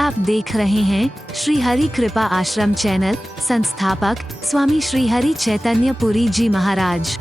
आप देख रहे हैं श्री हरि कृपा आश्रम चैनल। संस्थापक स्वामी श्री हरि चैतन्य पुरी जी महाराज।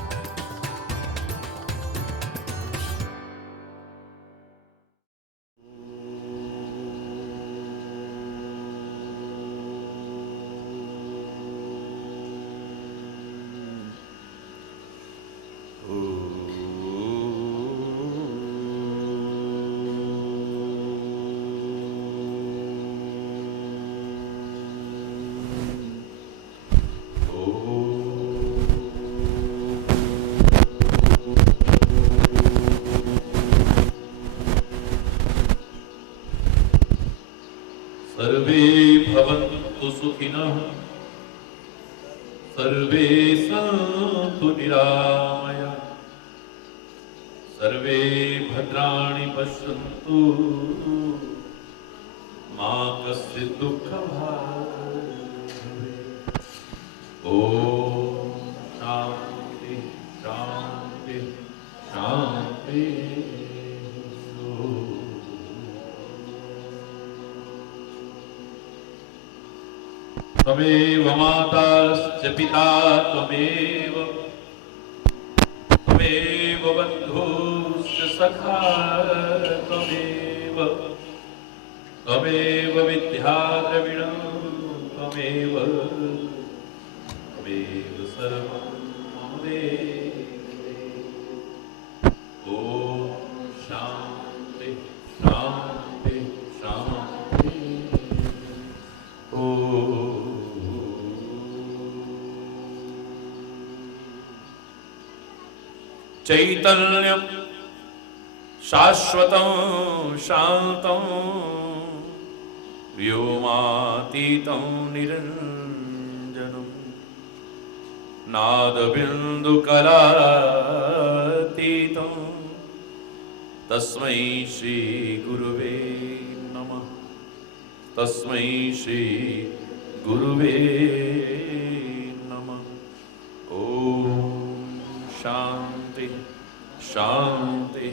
सर्वे भवन्तु सुखिनः, सर्वे सन्तु निरामया, सर्वे भद्राणि पश्यन्तु, मा कश्चित् दुःखभाग् भवेत्। ॐ शान्ति शान्ति शान्ति। त्वमेव माताश्च पिता त्वमेव, त्वमेव बन्धुश्च सखा त्वमेव, त्वमेव विद्या द्रविणं त्वमेव, त्वमेव सर्वं मम देहे। ॐ शान्ति शान्ति शान्ति। चैतन्यं शाश्वतं शान्तं व्योमातीतं निरञ्जनं नादबिन्दुकलातीतं तस्मै श्री गुरुवे नमः। तस्मै श्री गुरुवे नमः। ॐ शान्ति शान्ति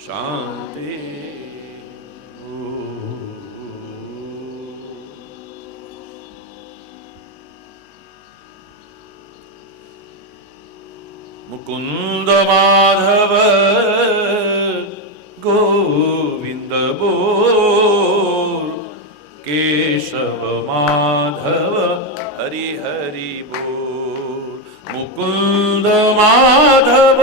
शान्ति। मुकुन्द माधव गोविन्द बोल, केशव माधव हरि हरि बोल। मुकुन्द माधव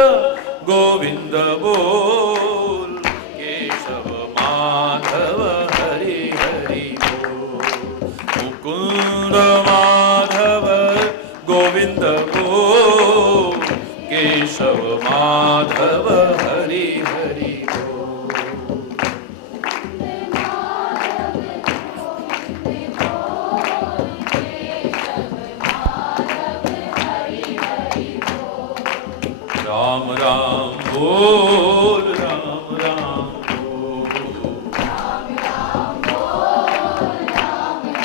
गोविन्द बोल, केशव माधव हरि हरि बोल। मुकुन्द माधव गोविन्द बोल, केशव माधव हरि हरि बोल। राम राम बोल, राम राम बोल, राम राम बोल, राम राम बोल,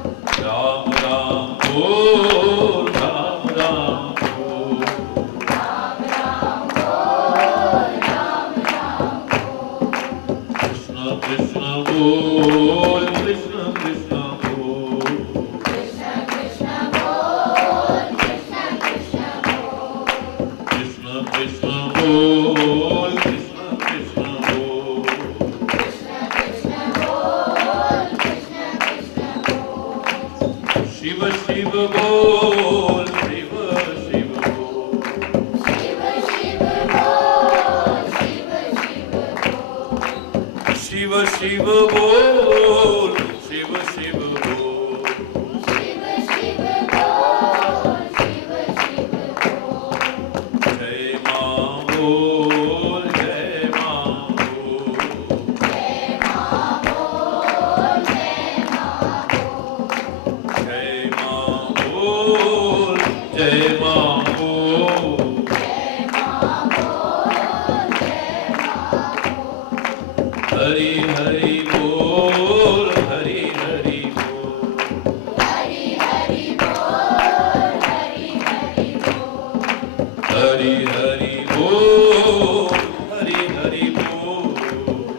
राम राम बोल, राम राम बोल, राम राम बोल, राम राम बोल। कृष्ण कृष्ण बोल, कृष्ण कृष्ण बोल, कृष्ण कृष्ण बोल, कृष्ण कृष्ण बोल, कृष्ण कृष्ण बोल, कृष्ण कृष्ण बोल, कृष्ण कृष्ण बोल, कृष्ण कृष्ण बोल। शिव शिव बोल, शिव शिव बोल, शिव शिव बोल, शिव शिव बोल, शिव शिव बोल, शिव शिव बोल, शिव शिव बोल, शिव शिव बोल। जय मां बोल, जय मां बोल, जय मां बोल, जय मां बोल, जय मां बोल, जय मां बोल, जय मां बोल, जय मां बोल। हरि हरि बोल, हरि हरि बोल, हरि हरि बोल, हरि हरि बोल, हरि हरि बोल, हरि हरि बोल,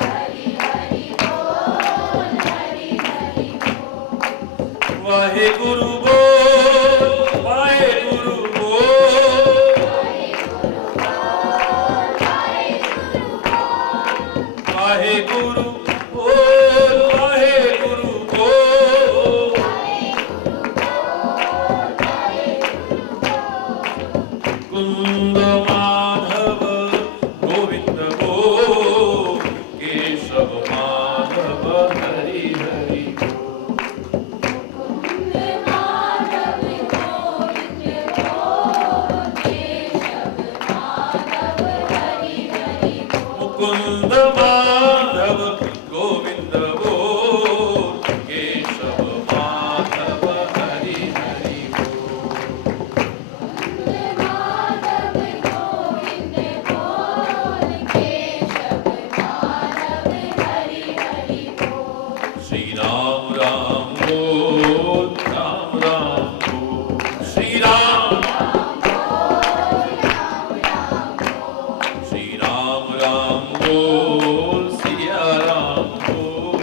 हरि हरि बोल, वाहेगुरु बोल, वाहेगुरु बोल, वाहेगुरु बोल, वाहेगुरु बोल। कुंद माधव गोविंद बोल, केशव माधव हरि हरि मुकुंद माधव गोविंद बोल, केशव माधव हरि हरि श्री राम राम बोल, राम राम बोल, श्री राम राम बोल, सिया राम बोल।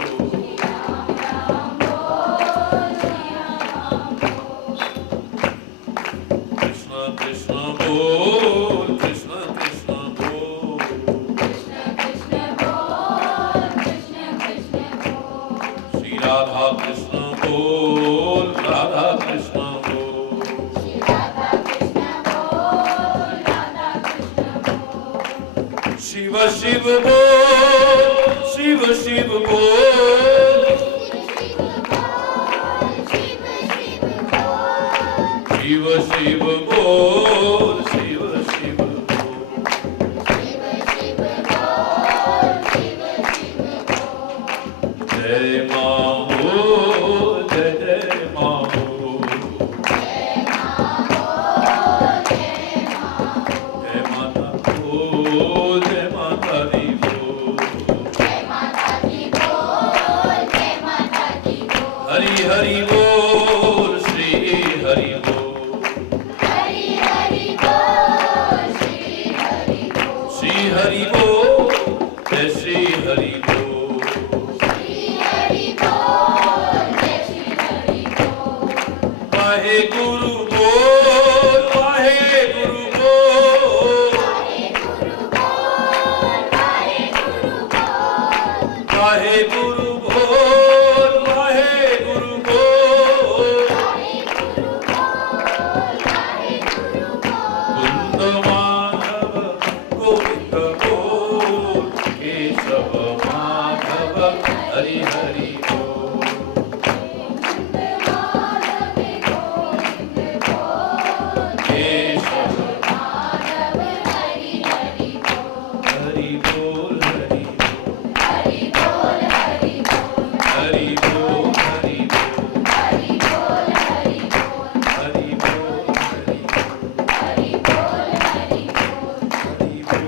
कृष्ण कृष्ण बोल, कृष्ण कृष्ण बोल, श्री राधा कृष्ण बोल, राधा कृष्ण बोल, शिव शिव बोल, शिव शिव बोल, शिव शिव बोल, शिव शिव बोल। जय मां बोल, जय जय मां बोल, जय माता बोल, जय माता दी बोल, हरि हरि बोल, श्री हरि बोल, श्री हरि बोल, जय श्री हरि बोल। वाहेगुरु बोल, वाहेगुरु बोल, वाहेगुरु बोल, वाहेगुरु बोल। कुंद माधव गोविंद बोल, केशव माधव हरि हरि बोल। केशव हरि बोल, हरि बोल, हरि बोल, हरि बोल, हरि बोल, हरि बोल।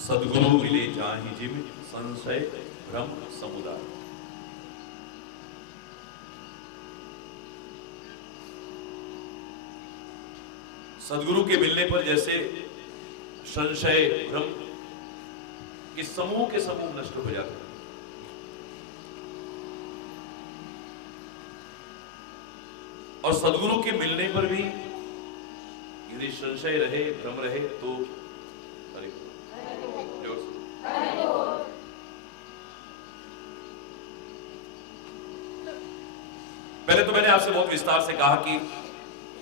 सद्गुरु मिले जाहि जिम, संशय भ्रम समुदाय। सद्गुरु के मिलने पर जैसे संशय भ्रम के समूह नष्ट हो जाते हैं। और सद्गुरु के मिलने पर भी यदि संशय रहे, भ्रम रहे तो पहले तो मैंने आपसे बहुत विस्तार से कहा कि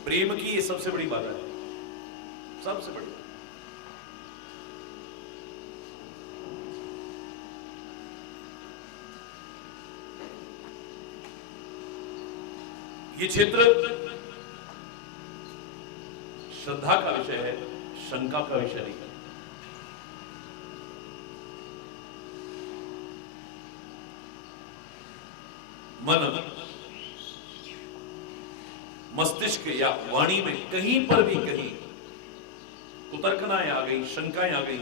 प्रेम की ये सबसे बड़ी बात है, सबसे बड़ी बात। ये क्षेत्र श्रद्धा का विषय है, शंका का विषय नहीं है। मन मस्तिष्क या वाणी में कहीं पर भी कहीं कुतर्कनाएं आ गई, शंकाएं आ गई,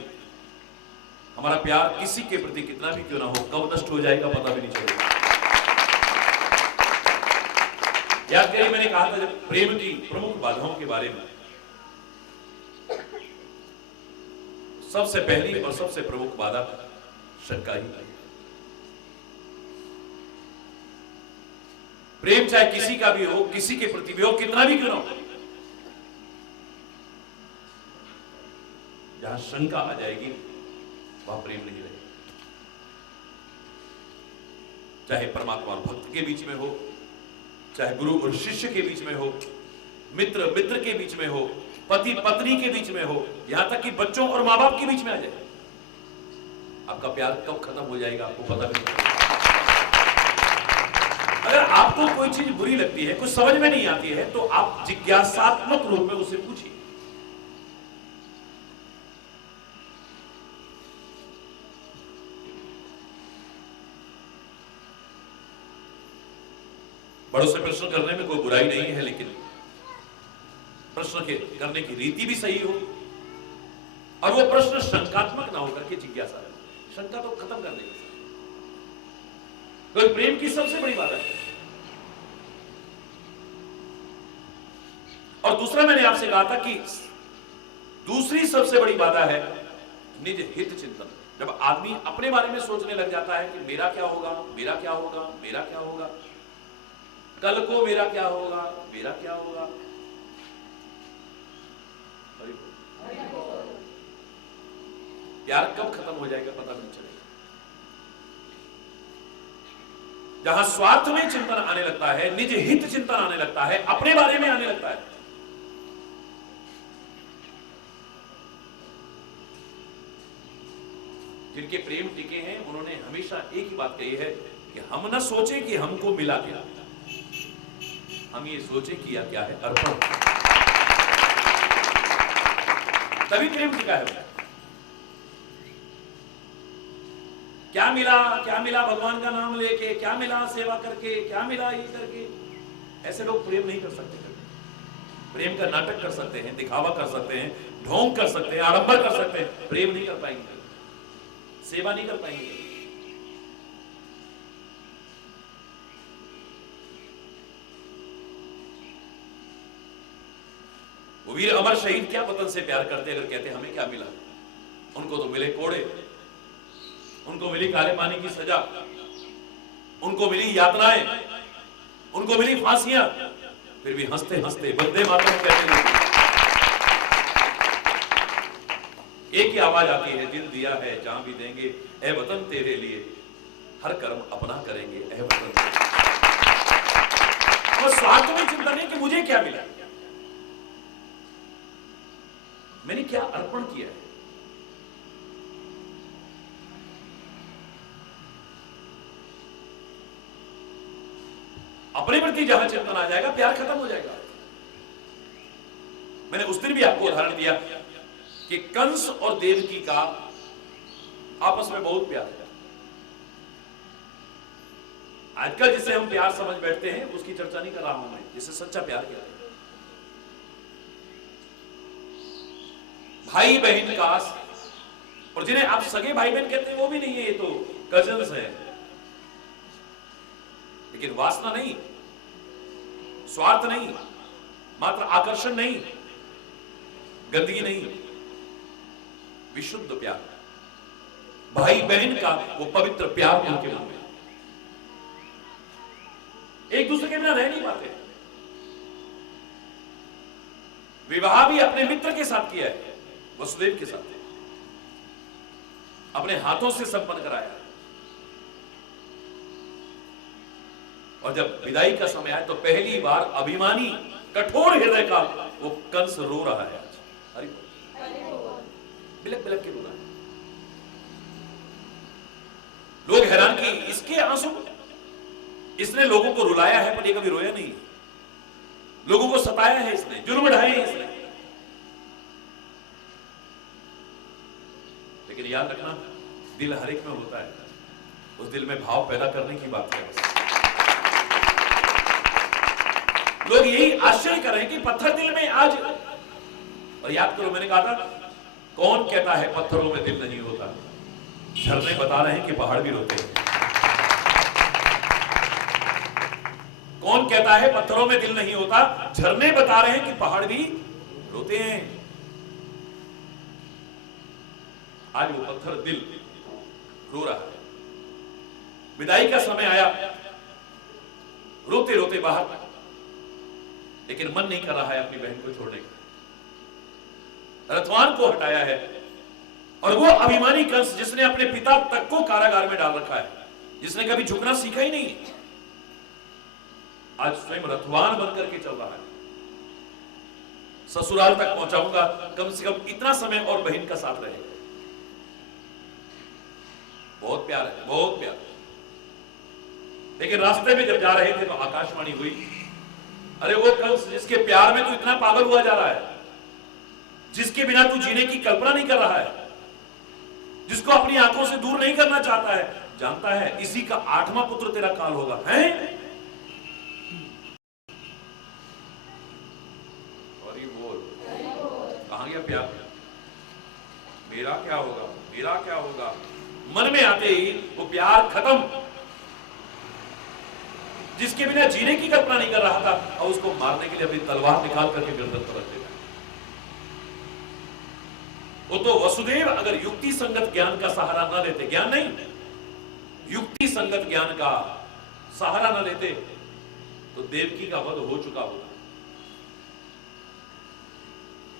हमारा प्यार किसी के प्रति कितना भी क्यों ना हो, कब नष्ट हो जाएगा पता भी नहीं चलेगा। याद करिए मैंने कहा था जब प्रेम की प्रमुख बाधाओं के बारे में, सबसे पहली और सबसे प्रमुख बाधा शंका ही है। प्रेम चाहे किसी का भी हो, किसी के प्रति भी हो, कितना भी क्यों ना हो, जहां शंका आ जाएगी वहां प्रेम नहीं रहेगा। चाहे परमात्मा और भक्त के बीच में हो, चाहे गुरु और शिष्य के बीच में हो, मित्र मित्र के बीच में हो, पति पत्नी के बीच में हो, यहां तक कि बच्चों और मां बाप के बीच में आ जाए, आपका प्यार कब खत्म हो जाएगा आपको पता नहीं चलेगा। अगर आपको कोई चीज बुरी लगती है, कुछ समझ में नहीं आती है, तो आप जिज्ञासात्मक रूप में उसे पूछिए। बड़ों से प्रश्न करने में कोई बुराई नहीं है, लेकिन प्रश्न के करने की रीति भी सही हो और वो प्रश्न शंकात्मक ना होकर के जिज्ञासा है। शंका तो खत्म कर देगी। तो प्रेम की सबसे बड़ी बात है। और दूसरा मैंने आपसे कहा था कि दूसरी सबसे बड़ी बाधा है निज हित चिंतन। जब आदमी अपने बारे में सोचने लग जाता है कि मेरा क्या होगा, मेरा क्या होगा, मेरा क्या होगा, कल को मेरा क्या होगा, मेरा क्या होगा, प्यार कब खत्म हो जाएगा पता नहीं चलेगा। जहां स्वार्थ में चिंतन आने लगता है, निज हित चिंतन आने लगता है, अपने बारे में आने लगता है, जिनके प्रेम टिके हैं उन्होंने हमेशा एक ही बात कही है कि हम न सोचे कि हमको मिला क्या, हम ये सोचे किया क्या है अर्पण, तभी प्रेम टिका है। क्या मिला भगवान का नाम लेके, क्या मिला सेवा करके, क्या मिला ये करके, ऐसे लोग प्रेम नहीं कर सकते। प्रेम का नाटक कर सकते हैं, दिखावा कर सकते हैं, ढोंग कर सकते हैं, आडंबर कर सकते हैं, प्रेम नहीं कर पाएंगे, सेवा नहीं कर पाएंगे। वो वीर अमर शहीद क्या वतन से प्यार करते अगर कहते हमें क्या मिला। उनको तो मिले कोड़े, उनको मिली काले पानी की सजा, उनको मिली यातनाएं, उनको मिली फांसियां, फिर भी हंसते हंसते वंदे मातरम कहते हैं। एक ही आवाज आती है, दिल दिया है जहां भी देंगे, ए वतन तेरे लिए हर कर्म अपना करेंगे, ए वतन। और स्वार्थ में चिंतन है कि मुझे क्या मिला, मैंने क्या अर्पण किया है। अपने प्रति जहां चिंतन आ जाएगा प्यार खत्म हो जाएगा। मैंने उस दिन भी आपको उदाहरण दिया कि कंस और देवकी का आपस में बहुत प्यार है। आजकल जिसे हम प्यार समझ बैठते हैं उसकी चर्चा नहीं कर रहा हूं मैं, जिसे सच्चा प्यार कहते हैं। भाई बहन का, और जिन्हें आप सगे भाई बहन कहते हैं वो भी नहीं है, ये तो कजन्स है। लेकिन वासना नहीं, स्वार्थ नहीं, मात्र आकर्षण नहीं, गंदगी नहीं, विशुद्ध प्यार, भाई बहन का वो पवित्र प्यार उनके मन में। एक दूसरे के बिना रह नहीं पाते। विवाह भी अपने मित्र के साथ किया है, वसुदेव के साथ, अपने हाथों से संपन्न कराया। और जब विदाई का समय आया तो पहली बार अभिमानी कठोर हृदय का वो कंस रो रहा है। आज हरि बिलक बिलक के रो रहा है। लोग हैरान कि इसके आंसू, इसने लोगों को रुलाया है पर ये कभी रोया नहीं, लोगों को सताया है इसने, जुर्म ढाए हैं इसने। लेकिन याद रखना, दिल हर एक में होता है, उस दिल में भाव पैदा करने की बात है। लोग यही आश्चर्य कर रहे हैं कि पत्थर दिल में आज, और याद करो मैंने कहा था, कौन कहता है पत्थरों में दिल नहीं होता। झरने बता रहे हैं कि पहाड़ भी रोते हैं। कौन कहता है पत्थरों में दिल नहीं होता? झरने बता रहे हैं कि पहाड़ भी रोते हैं। आज वो पत्थर दिल रो रहा है। विदाई का समय आया, रोते रोते बाहर, लेकिन मन नहीं कर रहा है अपनी बहन को छोड़ने का। रथवान को हटाया है, और वो अभिमानी कंस जिसने अपने पिता तक को कारागार में डाल रखा है, जिसने कभी झुकना सीखा ही नहीं, आज स्वयं रथवान बनकर के चल रहा है। ससुराल तक पहुंचाऊंगा, कम से कम इतना समय और बहन का साथ रहेगा। बहुत प्यार है, बहुत प्यार। लेकिन रास्ते में जब जा रहे थे तो आकाशवाणी हुई, अरे वो कंस जिसके प्यार में तू इतना पागल हुआ जा रहा है, जिसके बिना तू जीने की कल्पना नहीं कर रहा है, जिसको अपनी आंखों से दूर नहीं करना चाहता है, जानता है इसी का 8वां पुत्र तेरा काल होगा, है? और ये बोल, कहां गया प्यार? मेरा क्या होगा, मेरा क्या होगा? मन में आते ही वो प्यार खत्म। जिसके बिना जीने की कल्पना नहीं कर रहा था, और उसको मारने के लिए अपनी तलवार निकाल करके गर्दन पर रख देता। वो तो वसुदेव अगर युक्ति संगत ज्ञान का सहारा न लेते, ज्ञान नहीं, युक्ति संगत ज्ञान का सहारा न लेते, तो देवकी का वध हो चुका होता।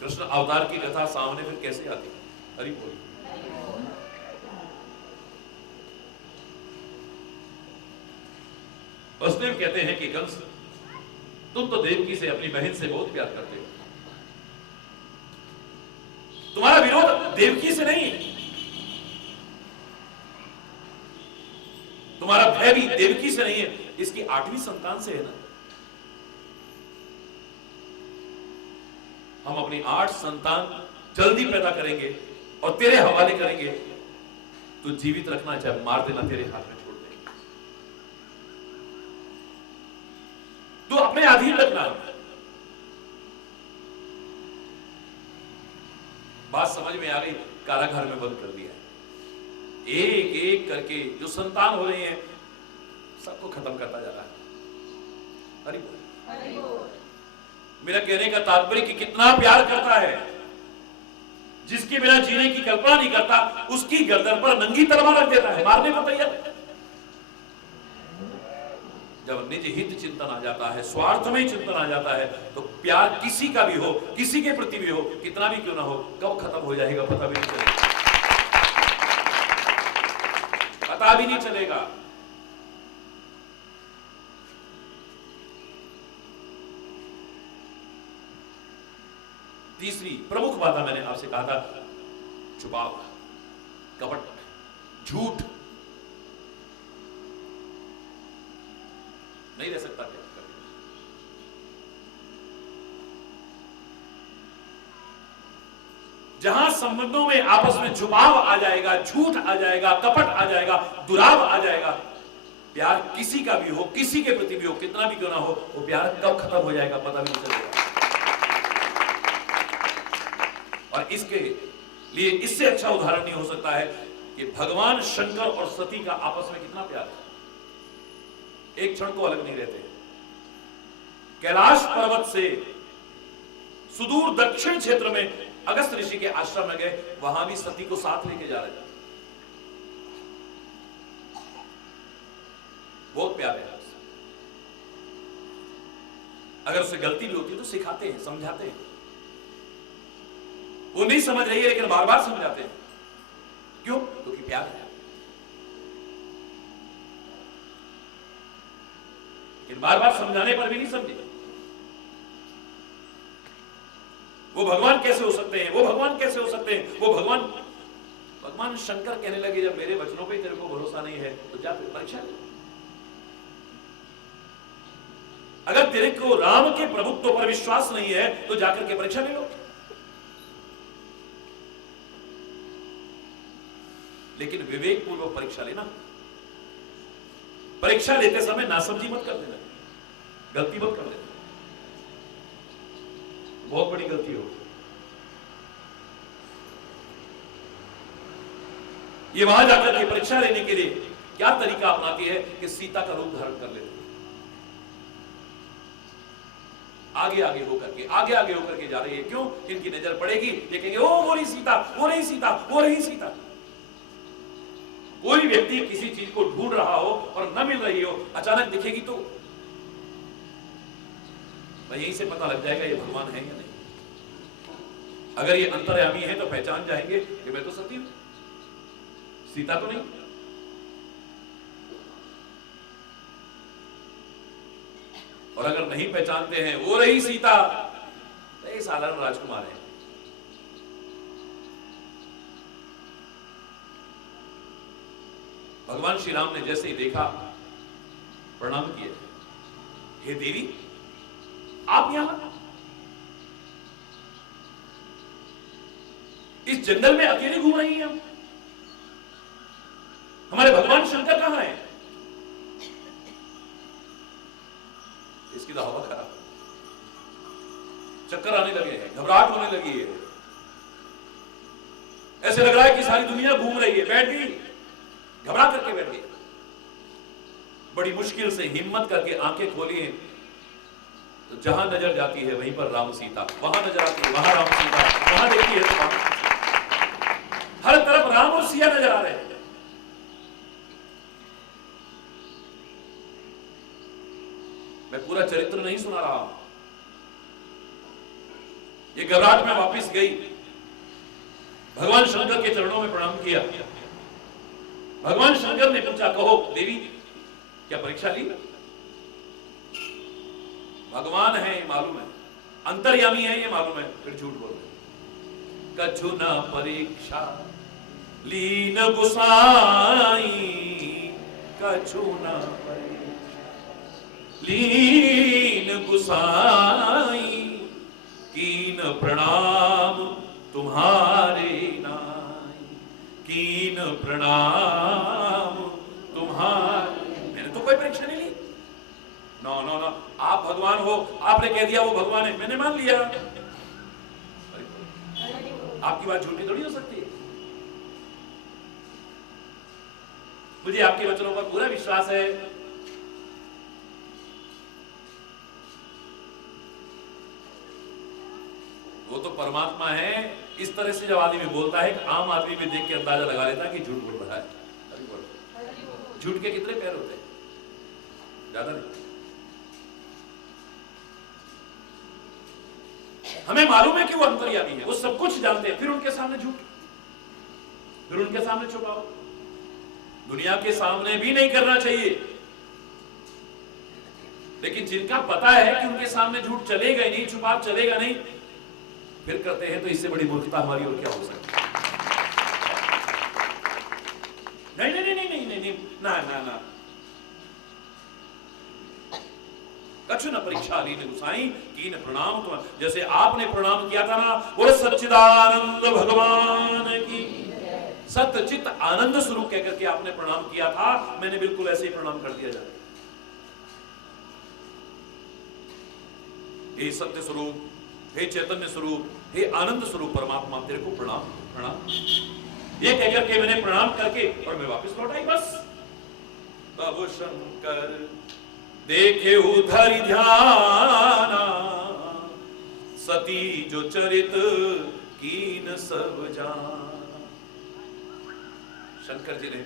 कृष्ण अवतार की कथा सामने फिर कैसे आती? हरि बोल। वसुदेव कहते हैं कि कंस, तुम तो देवकी से, अपनी बहन से बहुत प्यार करते हो। तुम्हारा विरोध देवकी से नहीं, तुम्हारा भय भी देवकी से नहीं है, इसकी 8वीं संतान से है ना। हम अपनी 8 संतान जल्दी पैदा करेंगे और तेरे हवाले करेंगे, तो जीवित रखना चाहे मार देना तेरे हाथ में छोड़ देंगे, तो अपने अधीन रखना। बात समझ में आ गई? कारागार में बंद कर दिया है। एक एक करके जो संतान हो रहे हैं सबको खत्म करता जा रहा है। हरि बोल। मेरा कहने का तात्पर्य कि कितना प्यार करता है, जिसके बिना जीने की कल्पना नहीं करता, उसकी गर्दन पर नंगी तलवार रख देता है, मारने को तैयार है। जब निज हित चिंतन आ जाता है, स्वार्थ में चिंतन आ जाता है, तो प्यार किसी का भी हो, किसी के प्रति भी हो, कितना भी क्यों ना हो, कब खत्म हो जाएगा पता भी नहीं चलेगा, पता भी नहीं चलेगा। तीसरी प्रमुख बात मैंने आपसे कहा था, छुपाव, कपट, झूठ नहीं रह सकता। जहां संबंधों में आपस में छुपाव आ जाएगा, झूठ आ जाएगा, कपट आ जाएगा, दुराव आ जाएगा, प्यार किसी का भी हो, किसी के प्रति भी हो, कितना भी क्यों ना हो, वो प्यार कब खत्म हो जाएगा पता भी नहीं चलेगा। और इसके लिए इससे अच्छा उदाहरण नहीं हो सकता है कि भगवान शंकर और सती का आपस में कितना प्यार है, एक क्षण को अलग नहीं रहते। कैलाश पर्वत से सुदूर दक्षिण क्षेत्र में अगस्त ऋषि के आश्रम में गए, वहां भी सती को साथ लेके जा रहे थे। बहुत प्यार है। अगर उससे गलती भी होती है तो सिखाते हैं, समझाते हैं। वो नहीं समझ रही है लेकिन बार बार समझाते हैं। क्यों? क्योंकि प्यार है। लेकिन बार बार समझाने पर भी नहीं समझे। वो भगवान कैसे हो सकते हैं, वो भगवान कैसे हो सकते हैं, वो भगवान शंकर कहने लगे, जब मेरे वचनों पे तेरे को भरोसा नहीं है तो जा परीक्षा ले। अगर तेरे को राम के प्रभुत्व पर विश्वास नहीं है तो जाकर के परीक्षा ले लो। लेकिन विवेक पूर्वक परीक्षा लेना। परीक्षा लेते समय नासमझी मत कर देना, गलती मत कर देना, बहुत बड़ी गलती हो। ये वहां जाकर के परीक्षा लेने के लिए क्या तरीका अपनाती है कि सीता का रूप धारण कर लेती है। आगे आगे होकर के जा रही है। क्यों? इनकी नजर पड़ेगी, ये कहेंगे ओ वो रही सीता, वो रही सीता, वो रही सीता। कोई व्यक्ति किसी चीज को ढूंढ रहा हो और न मिल रही हो, अचानक दिखेगी तो यहीं से पता लग जाएगा ये भगवान है या नहीं। अगर ये अंतर्यामी है तो पहचान जाएंगे कि मैं तो सती हूं, सीता तो नहीं। और अगर नहीं पहचानते हैं, वो रही सीता, तो ये साधारण राजकुमार है। भगवान श्री राम ने जैसे ही देखा, प्रणाम किए, हे देवी आप यहां, इस जंगल में अकेले घूम रही हैं, हमारे भगवान शंकर कहां हैं? इसकी तो हवा खराब, चक्कर आने लगे हैं, घबराहट होने लगी है, ऐसे लग रहा है कि सारी दुनिया घूम रही है। बैठ गई, घबरा करके बैठ गई, बड़ी मुश्किल से हिम्मत करके आंखें खोली हैं, तो जहां नजर जाती है वहीं पर राम सीता, वहां नजर आती है वहां राम सीता, वहां देखती है तो वहां, हर तरफ राम और सिया नजर आ रहे हैं। मैं पूरा चरित्र नहीं सुना रहा हूं, ये घबराहट में वापस गई, भगवान शंकर के चरणों में प्रणाम किया। भगवान शंकर ने पूछा, कहो देवी क्या परीक्षा ली? भगवान है ये मालूम है, अंतर्यामी है ये मालूम है, फिर झूठ बोल रहे। कछु न परीक्षा लीन गुसाई, कछु न परीक्षा लीन गुसाई, कीन प्रणाम तुम्हारे नाई, कीन प्रणाम तुम्हारे। मैंने तो कोई परीक्षा नहीं ली। नो नो नो, आप भगवान हो, आपने कह दिया वो भगवान है, मैंने मान लिया। आपकी बात झूठी थोड़ी हो सकती है। मुझे आपके वचनों पर पूरा विश्वास है। वो तो परमात्मा है। इस तरह से जब आदमी बोलता है, आम आदमी भी देख के अंदाजा लगा लेता है कि झूठ बोल रहा है। झूठ के कितने पैर होते हैं? ज्यादा नहीं। हमें मालूम है कि वो अंतर्यामी है, वो सब कुछ जानते हैं, फिर उनके सामने झूठ, फिर उनके सामने छुपाओ। दुनिया के सामने भी नहीं करना चाहिए, लेकिन जिनका पता है कि उनके सामने झूठ चलेगा ही नहीं, छुपाव चलेगा नहीं, फिर करते हैं, तो इससे बड़ी मूर्खता हमारी और क्या हो सकती है? नहीं नहीं नहीं नहीं नहीं नहीं, ना ना ना। कछु न परीक्षा लीन गुसाई, कीन प्रणाम तुम। जैसे आपने प्रणाम किया था ना, बोले सच्चिदानंद भगवान की, सत्य चित्त आनंद स्वरूप कहकर के आपने प्रणाम किया था, मैंने बिल्कुल ऐसे ही प्रणाम कर दिया जाए। हे सत्य स्वरूप, हे चैतन्य स्वरूप, हे आनंद स्वरूप परमात्मा, तेरे को प्रणाम प्रणाम। ये कहकर के मैंने प्रणाम करके और मैं वापस लौट आई। बस तब शंकर देखे उधर ध्याना, सती जो चरित कीन सब जान। शंकर जी ने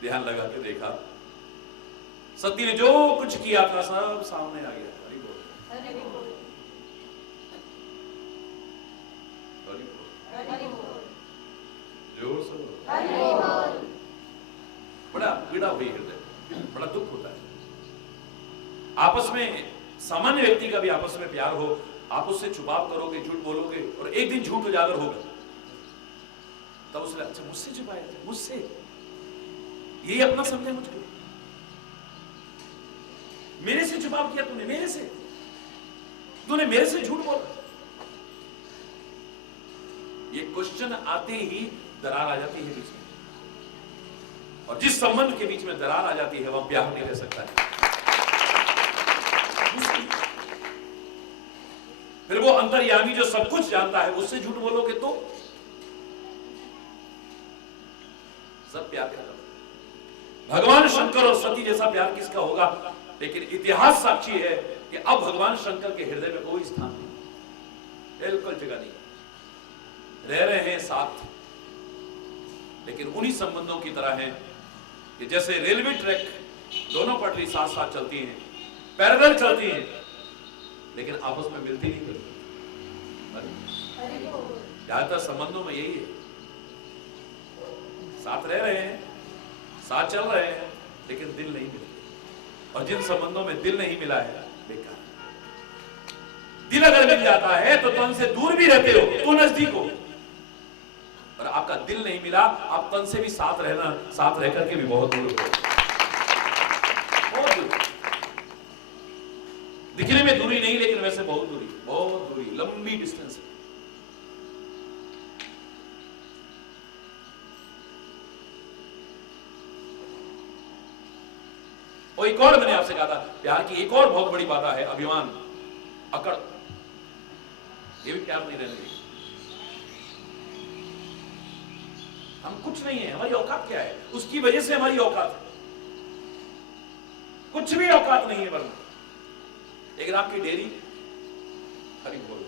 ध्यान लगा के देखा, सती ने जो कुछ किया था सब सामने आ गया। हरि बोल, हरि बोल, हरि बोल, हरि बोल, जोर से बोल, हरि बोल। बड़ा पीड़ा हुई हृदय, बड़ा दुख होता है। आपस में सामान्य व्यक्ति का भी आपस में प्यार हो, आप उससे छुपाव करोगे, झूठ बोलोगे, और एक दिन झूठ उजागर होगा, तब उसने अच्छा मुझसे छुपाया था, मुझसे यही अपना समझा मुझको, मेरे से छुपाव किया तूने, मेरे से, तूने मेरे से झूठ बोला। ये क्वेश्चन आते ही दरार आ जाती है बीच में, और जिस संबंध के बीच में दरार आ जाती है वह ब्याह नहीं रह सकता है। फिर वो अंतर्यामी जो सब कुछ जानता है, उससे झूठ बोलोगे तो सब प्यार खत्म। भगवान शंकर और सती जैसा प्यार किसका होगा? लेकिन इतिहास साक्षी है कि अब भगवान शंकर के हृदय में कोई स्थान नहीं, बिल्कुल जगह नहीं। रह रहे हैं साथ, लेकिन उन्हीं संबंधों की तरह हैं कि जैसे रेलवे ट्रैक दोनों पटरी साथ साथ चलती हैं, पैरेलल चलती हैं, लेकिन आपस में मिलती नहीं मिलती। ज्यादातर संबंधों में यही है, साथ रह रहे हैं, साथ चल रहे हैं, लेकिन दिल नहीं मिलते। और जिन संबंधों में दिल नहीं मिला है, बेकार। दिल अगर मिल जाता है तो तन से दूर भी रहते हो तो नजदीक हो, और आपका दिल नहीं मिला, आप तन से भी साथ रह करके भी बहुत दूर हो, बहुत दूर। दिखने में दूरी नहीं, लेकिन वैसे बहुत दूरी, लंबी डिस्टेंस है। और एक और मैंने आपसे कहा था, प्यार की एक और बहुत बड़ी बात है अभिमान, अकड़। ये भी प्यार नहीं रहने देगी। हम कुछ नहीं है, हमारी औकात क्या है, उसकी वजह से हमारी औकात है, कुछ भी औकात नहीं है। वरना लेकिन आपकी डेयरी, हरि बोल,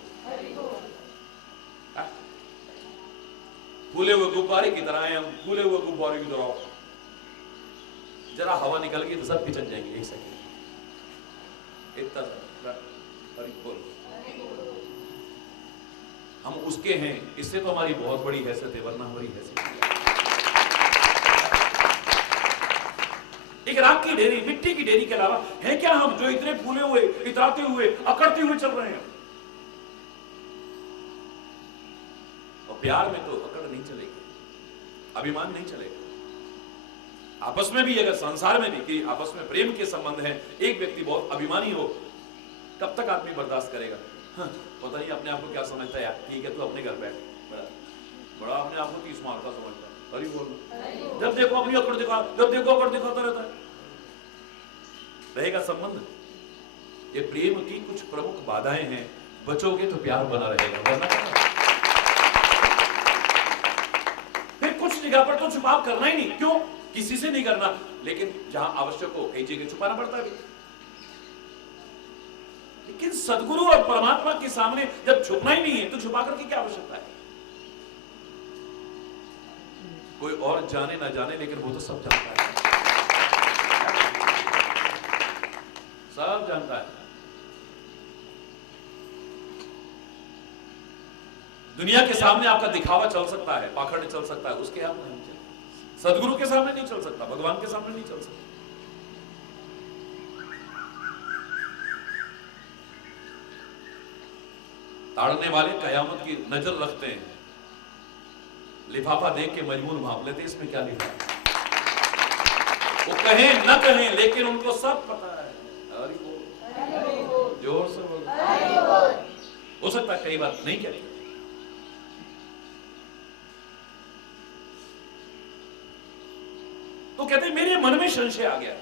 फूले हुए गुब्बारे की तरह हैं हम, फूले हुए गुब्बारे की तरह। जरा हवा निकल गई तो सब पिचक जाएंगे एक सेकंड, इतना। हरि बोल। हम उसके हैं, इससे तो हमारी बहुत बड़ी हैसियत है, वरना हमारी हैसियत। लेकिन आपकी डेयरी, मिट्टी की डेयरी के अलावा है क्या हम, जो इतने फूले हुए, इतराते हुए, अकड़ते हुए चल रहे हैं? और प्यार में तो अकड़ नहीं चलेगी, अभिमान नहीं चलेगा। आपस में भी, अगर संसार में भी कि आपस में प्रेम के संबंध है, एक व्यक्ति बहुत अभिमानी हो, कब तक आदमी बर्दाश्त करेगा? हाँ, पता नहीं अपने आप को क्या समझता है यार, ठीक है तू अपने घर बैठ, बड़ा अपने आप को 30 मार का समझता है। हरि बोल। जब देखो अपनी अकड़ दिखाता रहता है। रहेगा संबंध? ये प्रेम की कुछ प्रमुख बाधाएं हैं, बचोगे तो प्यार बना रहेगा, वरना फिर कुछ जगह पर तो छुपाव करना ही नहीं। क्यों? किसी से नहीं करना, लेकिन जहां आवश्यक हो कई जगह छुपाना पड़ता है। लेकिन सदगुरु और परमात्मा के सामने जब छुपना ही नहीं है तो छुपा करके क्या आवश्यकता है? कोई और जाने ना जाने, लेकिन वो तो सब जानता है, सब जानता है। दुनिया के सामने आपका दिखावा चल सकता है, पाखंड चल सकता है, उसके आप नहीं चल, सदगुरु के सामने नहीं चल सकता, भगवान के सामने नहीं चल सकता। ताड़ने वाले कयामत की नजर रखते हैं, लिफाफा देख के मजबूर भाप लेते, इसमें क्या लिखा है? वो कहें न कहें, लेकिन उनको सब पता है। हरि बोल, जोर से बोल। हो सकता है कई बार नहीं कहते, तो कहते हैं मेरे मन में संशय आ गया,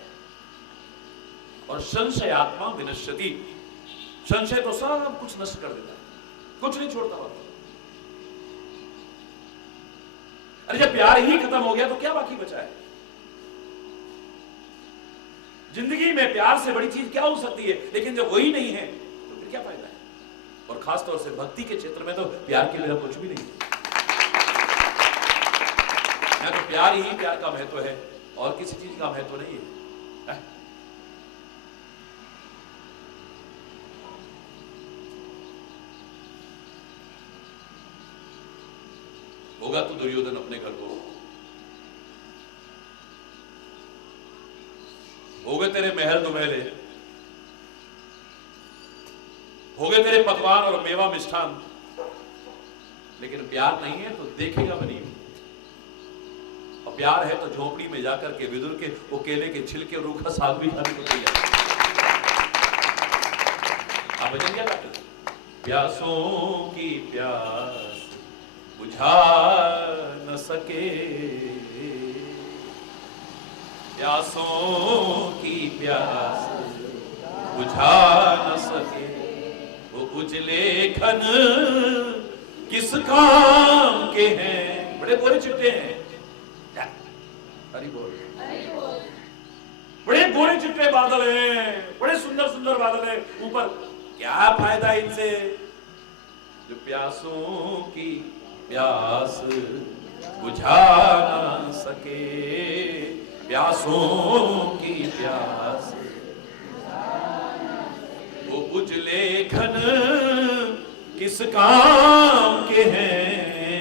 और संशय आत्मा विनश्यति। संशय तो सब कुछ नष्ट कर देता है, कुछ नहीं छोड़ता होता। अरे जब प्यार ही खत्म हो गया तो क्या बाकी बचा है? जिंदगी में प्यार से बड़ी चीज क्या हो सकती है? लेकिन जब वही नहीं है तो फिर क्या फायदा है? और खास तौर से भक्ति के क्षेत्र में तो प्यार के बिना कुछ भी नहीं है। तो प्यार ही प्यार का महत्व है, और किसी चीज का महत्व नहीं है। होगा तो दुर्योधन अपने घर को, हो गए तेरे महल दुमहले, हो गए तेरे पकवान और मेवा मिष्ठान, लेकिन प्यार नहीं है तो देखेगा भी नहीं। और प्यार है तो झोपड़ी में जाकर के विदुर के वो केले के छिलके और रूखा साग भी खाने को तैयार। आप भजन क्या गाते? प्यासों की प्यास बुझा न सके, प्यासों की प्यास बुझा न सके, वो उजले खन किस काम के हैं? बड़े गोरे चिट्टे हैं, हरि बोल, बड़े गोरे चिट्टे बादल हैं, बड़े सुंदर सुंदर बादल हैं ऊपर, क्या फायदा इनसे? जो प्यासों की प्यास बुझा ना सके, प्यासों की प्यास, वो उजले घन किस काम के हैं,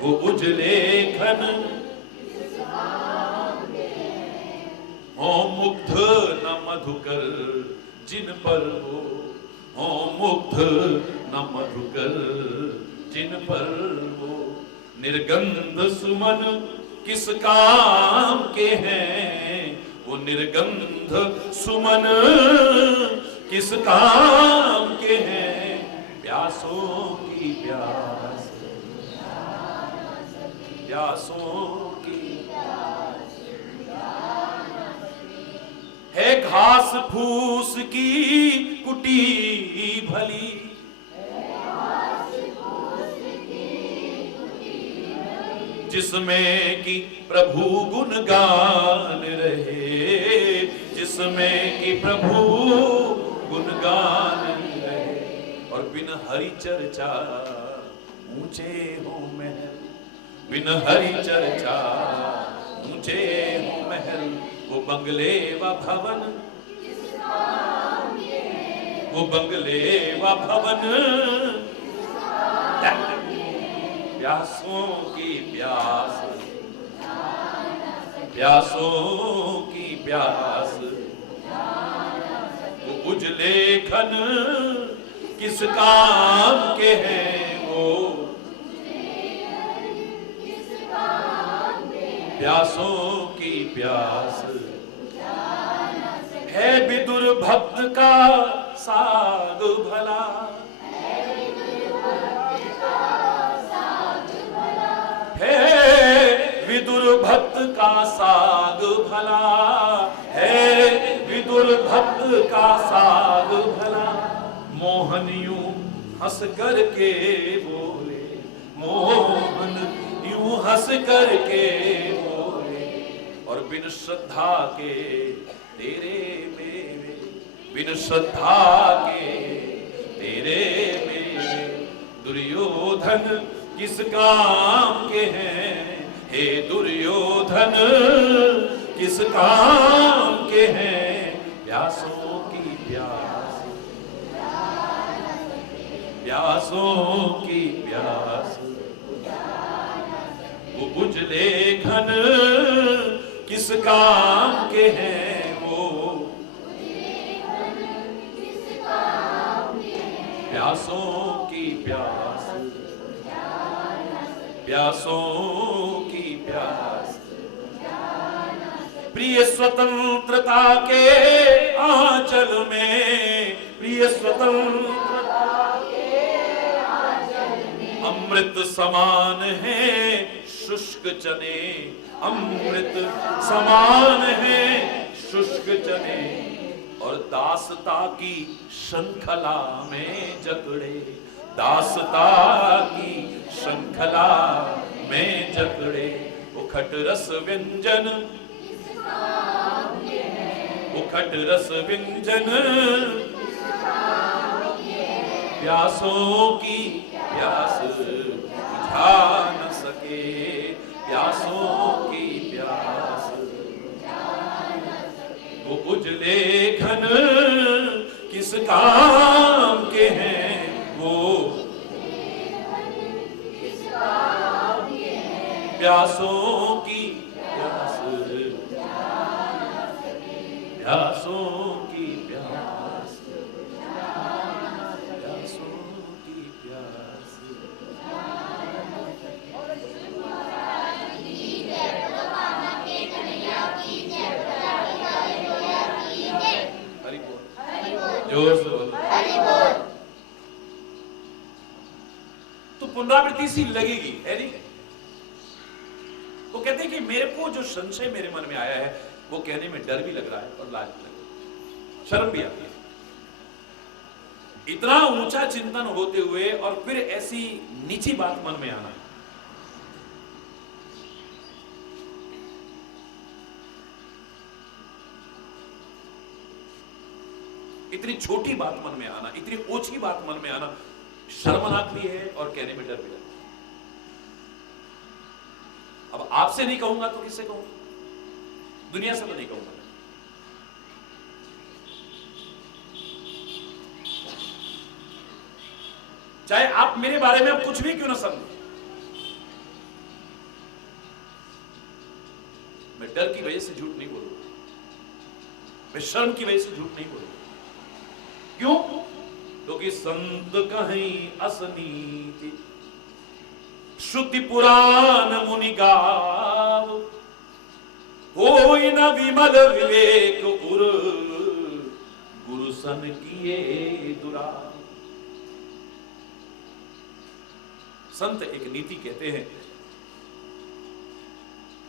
वो उजले घन हो मुग्ध न मधुकर जिन पर हो मुग्ध न मधुकर जिन पर हो, निर्गंध सुमन किस काम के हैं, वो निर्गंध सुमन किस काम के हैं, प्यासों की प्यास, प्यासों की है घास फूस की कुटी भली, जिसमें कि प्रभु गुणगान रहे, जिसमें कि प्रभु गुणगान रहे। और बिन हरि चर्चा ऊंचे हो महल, बिन हरि चर्चा ऊंचे हो महल, वो बंगले व भवन, वो बंगले व भवन, प्यासों की प्यास, प्यासों की प्यास, वो उजले घन किस काम के हैं, वो प्यासों की प्यास है विदुर भक्त का साग भला, है विदुर भक्त का साग भला, है विदुर भक्त का साग भला। मोहन यूं हंस करके बोले, मोहन यूं हंस करके बोले, और बिन श्रद्धा के तेरे मेरे, बिन श्रद्धा के तेरे मेरे, दुर्योधन किस काम के हैं, हे दुर्योधन किस काम के हैं, प्यासों की प्यास, प्यासों की प्यास, वो उजले घन किस काम के हैं, वो प्यासों की प्यास, प्यासों की प्यास। प्रिय स्वतंत्रता के आंचल में, प्रिय स्वतंत्रता के आंचल में, अमृत समान है शुष्क चने, अमृत समान है शुष्क चने, और दासता की श्रृंखला में जकड़े, दासता की श्रृंखला में जकड़े, उखट रस व्यंजन, उखट रस व्यंजन, प्यासों की प्यास बुझा न सके, प्यासों की प्यास, वो उजले घन किस काम के हैं, वो प्यासों की प्यास, प्यासों की प्यास, प्यासों की प्यास। हरि बोल, जोर से बोलो, हरि बोल। तो पुनरावृत्ति सी लगेगी, है नहीं? वो कहते हैं कि मेरे को जो संशय मेरे मन में आया है, वो कहने में डर भी लग रहा है और लाज भी लग रहा है, शर्म भी आती है। इतना ऊंचा चिंतन होते हुए और फिर ऐसी नीची बात मन में आना। इतनी छोटी बात मन में आना, इतनी ओछी बात मन में आना शर्मनाक भी है और कहने में डर भी लगता है। अब आपसे नहीं कहूंगा तो किससे कहूंगा? दुनिया से तो नहीं कहूंगा। चाहे आप मेरे बारे में कुछ भी क्यों ना समझें, मैं डर की वजह से झूठ नहीं बोलूंगा, मैं शर्म की वजह से झूठ नहीं बोलूंगा। क्यों? क्योंकि संत कहीं असनीति, श्रुति पुराण मुनि गाव, होई न विमल विवेक उर, गुरु सन किए दुराव। संत एक नीति कहते हैं,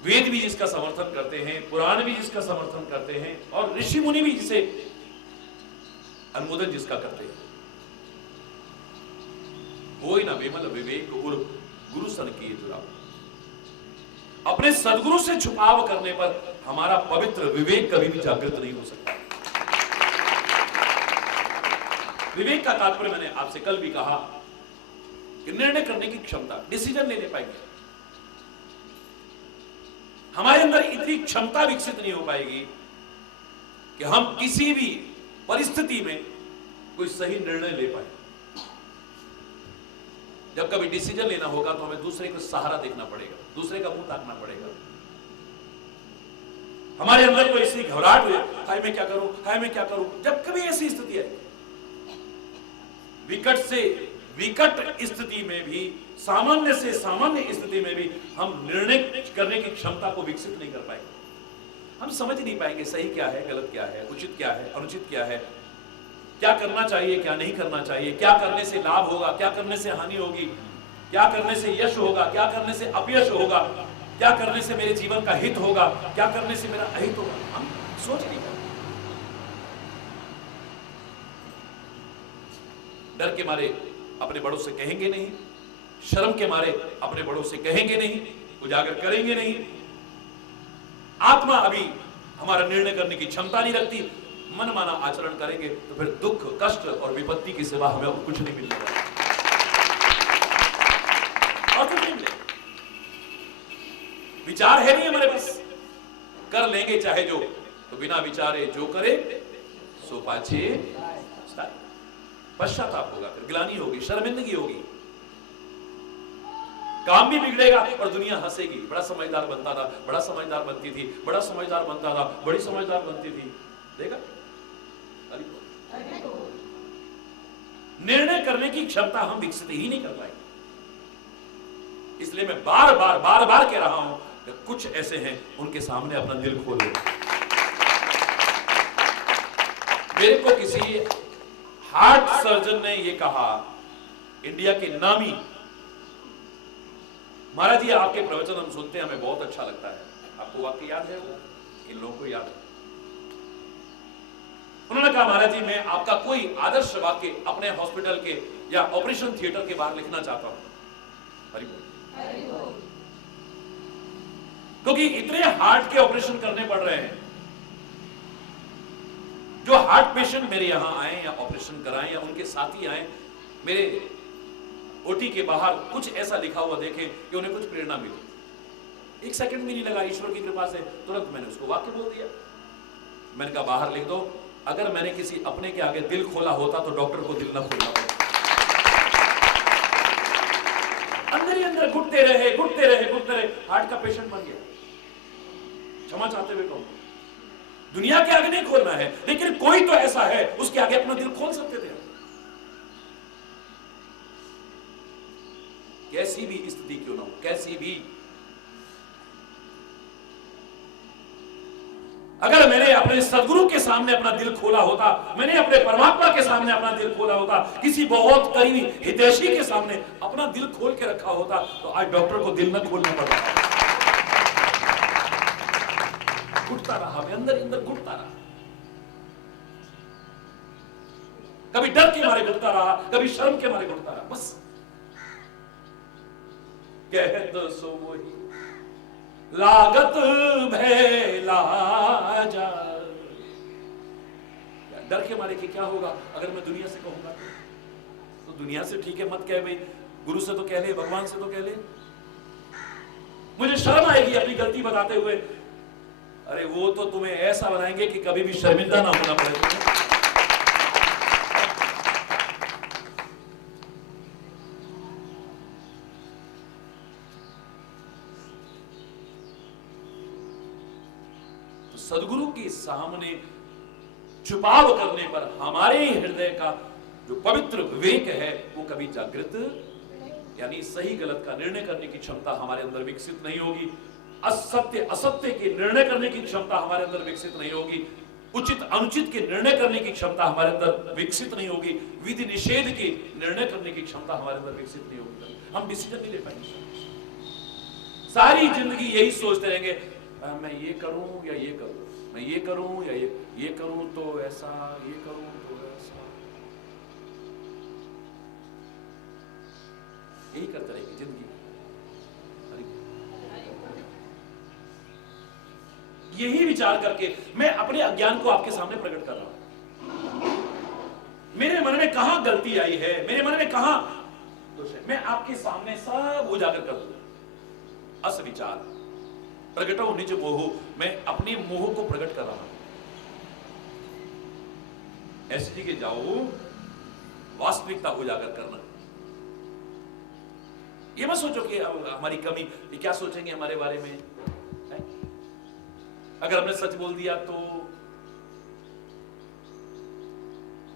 वेद भी जिसका समर्थन करते हैं, पुराण भी जिसका समर्थन करते हैं, और ऋषि मुनि भी जिसे अनुमोदन जिसका करते हैं, कोई ना विमल विवेक उर, गुरु सन किए दुराव। अपने सदगुरु से छुपाव करने पर हमारा पवित्र विवेक कभी भी जागृत नहीं हो सकता। विवेक का तात्पर्य मैंने आपसे कल भी कहा कि निर्णय करने की क्षमता, डिसीजन लेने पाएंगे। हमारे अंदर इतनी क्षमता विकसित नहीं हो पाएगी कि हम किसी भी परिस्थिति में कोई सही निर्णय ले पाए। जब कभी डिसीजन लेना होगा तो हमें दूसरे को सहारा देखना पड़ेगा, दूसरे का मुंह ताकना पड़ेगा। हमारे अंदर कोई ऐसी घबराहट हुई, हाय मैं क्या करूं, हाय मैं क्या करूं। जब कभी ऐसी स्थिति आई, विकट से विकट स्थिति में भी, सामान्य से सामान्य स्थिति में भी हम निर्णय करने की क्षमता को विकसित नहीं कर पाएंगे। हम समझ नहीं पाएंगे सही क्या है, गलत क्या है, उचित क्या है, अनुचित क्या है, क्या करना चाहिए, क्या नहीं करना चाहिए, क्या करने से लाभ होगा, क्या करने से हानि होगी, क्या करने से यश होगा, क्या करने से अपयश होगा, क्या करने से मेरे जीवन का हित होगा, क्या करने से मेरा अहित होगा। हम सोच नहीं पाते। डर के मारे अपने बड़ों से कहेंगे नहीं, शर्म के मारे अपने बड़ों से कहेंगे नहीं, उजागर करेंगे नहीं। आत्मा अभी हमारा निर्णय करने की क्षमता नहीं रखती, मनमाना आचरण करेंगे तो फिर दुख, कष्ट और विपत्ति की सिवा हमें और कुछ नहीं मिलने वाला, और कुछ नहीं मिलेगा। विचार है नहीं हमारे पास, कर लेंगे चाहे जो, तो बिना विचारे जो करे सो पाछे पछताए। पश्चाताप होगा, फिर गिलानी होगी, शर्मिंदगी होगी, काम भी बिगड़ेगा और दुनिया हंसेगी। बड़ा समझदार बनता था, बड़ा समझदार बनती थी, बड़ा समझदार बनता था, बड़ी समझदार बनती थी। देखा, निर्णय करने की क्षमता हम विकसित ही नहीं कर पाएंगे। इसलिए मैं बार बार कह रहा हूं कि कुछ ऐसे हैं उनके सामने अपना दिल खोलो। मेरे को किसी हार्ट सर्जन ने यह कहा, इंडिया के नामी, महाराज जी आपके प्रवचन हम सुनते हैं, हमें बहुत अच्छा लगता है। आपको वाक्य याद है वो? इन लोगों को याद है? उन्होंने कहा महाराज जी मैं आपका कोई आदर्श वाक्य अपने हॉस्पिटल के या ऑपरेशन थिएटर के बाहर लिखना चाहता हूं। हरि बोल। क्योंकि इतने हार्ट के ऑपरेशन करने पड़ रहे हैं, जो हार्ट पेशेंट मेरे यहां आए या ऑपरेशन कराएं या उनके साथी आए, मेरे ओटी के बाहर कुछ ऐसा लिखा हुआ देखें कि उन्हें कुछ प्रेरणा मिली। एक सेकंड भी नहीं लगा, ईश्वर की कृपा से तुरंत मैंने उसको वाक्य बोल दिया। मैंने कहा बाहर लिख दो, अगर मैंने किसी अपने के आगे दिल खोला होता तो डॉक्टर को दिल ना खोलना पड़ता। अंदर ही अंदर घुटते रहे, हार्ट का पेशेंट बन गया। क्षमा चाहते हुए कहूं, दुनिया के आगे नहीं खोलना है, लेकिन कोई तो ऐसा है उसके आगे अपना दिल खोल सकते थे। कैसी भी स्थिति क्यों ना हो, कैसी भी, अगर मैंने अपने सदगुरु के सामने अपना दिल खोला होता, मैंने अपने परमात्मा के सामने अपना दिल खोला होता, किसी बहुत करीबी हितैषी के सामने अपना दिल खोल के रखा होता, तो आज डॉक्टर को दिल न खोलना पड़ता। घुटता रहा, मैं अंदर अंदर घुटता रहा, कभी डर के मारे घुटता रहा, कभी शर्म के मारे घुटता रहा। बस कह दो सो वही लागत भैला जा, डर के मारे कि क्या होगा अगर मैं दुनिया से कहूंगा, तो दुनिया से ठीक है मत कह भाई, गुरु से तो कह ले, भगवान से तो कह ले। मुझे शर्म आएगी अपनी गलती बताते हुए। अरे वो तो तुम्हें ऐसा बनाएंगे कि कभी भी शर्मिंदा ना होना पड़े तुम्हें। तो सदगुरु के सामने चुपाव करने पर हमारे हृदय का जो पवित्र विवेक है वो कभी जागृत, यानी सही गलत का निर्णय करने की क्षमता हमारे अंदर विकसित नहीं होगी, असत्य असत्य के निर्णय करने की क्षमता हमारे अंदर विकसित नहीं होगी, उचित अनुचित के निर्णय करने की क्षमता हमारे अंदर विकसित नहीं होगी, विधि निषेध के निर्णय करने की क्षमता हमारे अंदर विकसित नहीं होगी, हम डिसीजन नहीं ले पाएंगे। सारी जिंदगी यही सोचते रहेंगे, मैं ये करूं या ये करूं, मैं ये करूं या ये करूं तो ऐसा, ये करूं तो ऐसा, यही करते रहेंगे जिंदगी। यही विचार करके मैं अपने अज्ञान को आपके सामने प्रकट कर रहा हूं। मेरे मन में कहां गलती आई है, मेरे मन में कहां दोष है, मैं आपके सामने सब उजागर कर दूंगा। अस विचार प्रगटो निज मोह, मैं अपने मोह को प्रकट कर रहा हूं। ऐसी के जाओ वास्तविकता उजागर करना। ये मत सोचो कि हमारी कमी, ये क्या सोचेंगे हमारे बारे में, अगर हमने सच बोल दिया तो,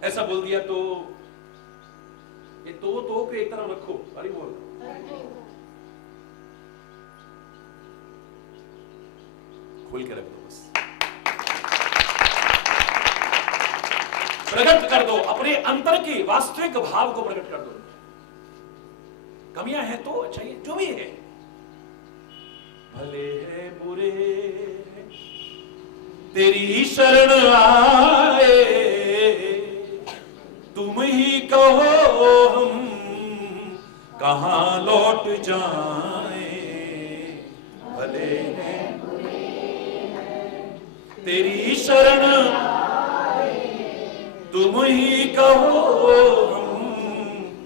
ऐसा बोल दिया तो, ये तो के एक तरफ रखो, अरे बोल खोल के रख दो, बस प्रकट कर दो, अपने अंतर के वास्तविक भाव को प्रकट कर दो। कमियां हैं तो अच्छा, ये जो भी है, भले है बुरे तेरी शरण आए, तुम ही कहो हम कहां लौट जाएं। भले है तेरी शरण आए, तुम ही कहो हम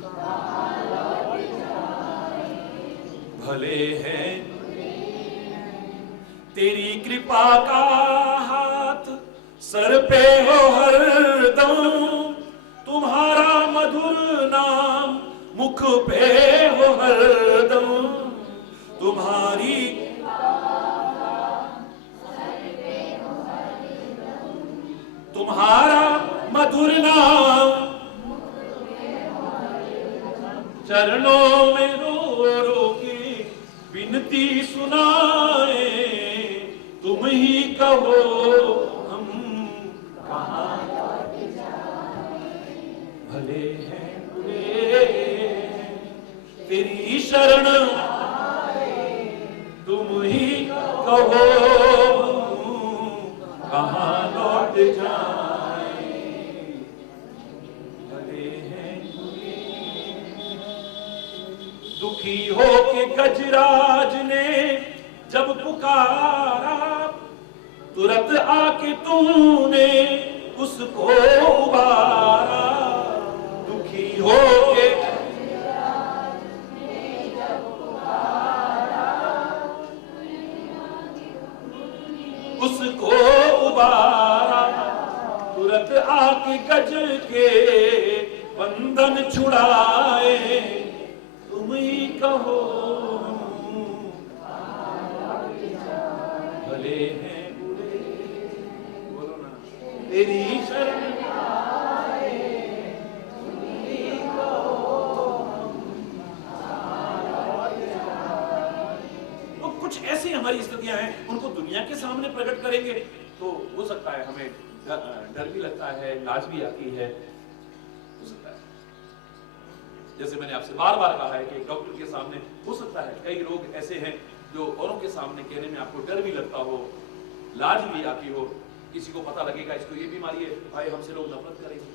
कहां लौट जाएं। भले है तेरी कृपा का हाथ सर पे हो हरदम, तुम्हारा मधुर नाम मुख पे हो हरदम, तुम्हारी तुम्हारा मधुर नाम चरणों में रो रो के विनती सुनाए, तुम ही कहो हम कहां लौट जाएं। भले हैं बुरे तेरी शरण आए, तुम ही कहो कहां लौट जाएं। भले हैं दुखी हो के गजराज ने जब पुकारा, तुरंत आके तूने उसको उबारा। दुखी हो के उसको उबारा, तुरंत आके गज के बंधन छुड़ाए, तुम ही कहो भले हैं बुरे, बोलो ना, तेरी शरण आए, तुम ही कहो तो कुछ ऐसी हमारी स्थितियां हैं, उनको दुनिया के सामने प्रकट करेंगे तो हो सकता है हमें डर भी लगता है, लाज भी आती है, हो सकता है। जैसे मैंने आपसे बार बार कहा है कि एक डॉक्टर के सामने हो सकता है कई रोग ऐसे हैं जो औरों के सामने कहने में आपको डर भी लगता हो, लाज भी आती हो, किसी को पता लगेगा इसको ये बीमारी है, भाई हमसे लोग नफरत करेंगे,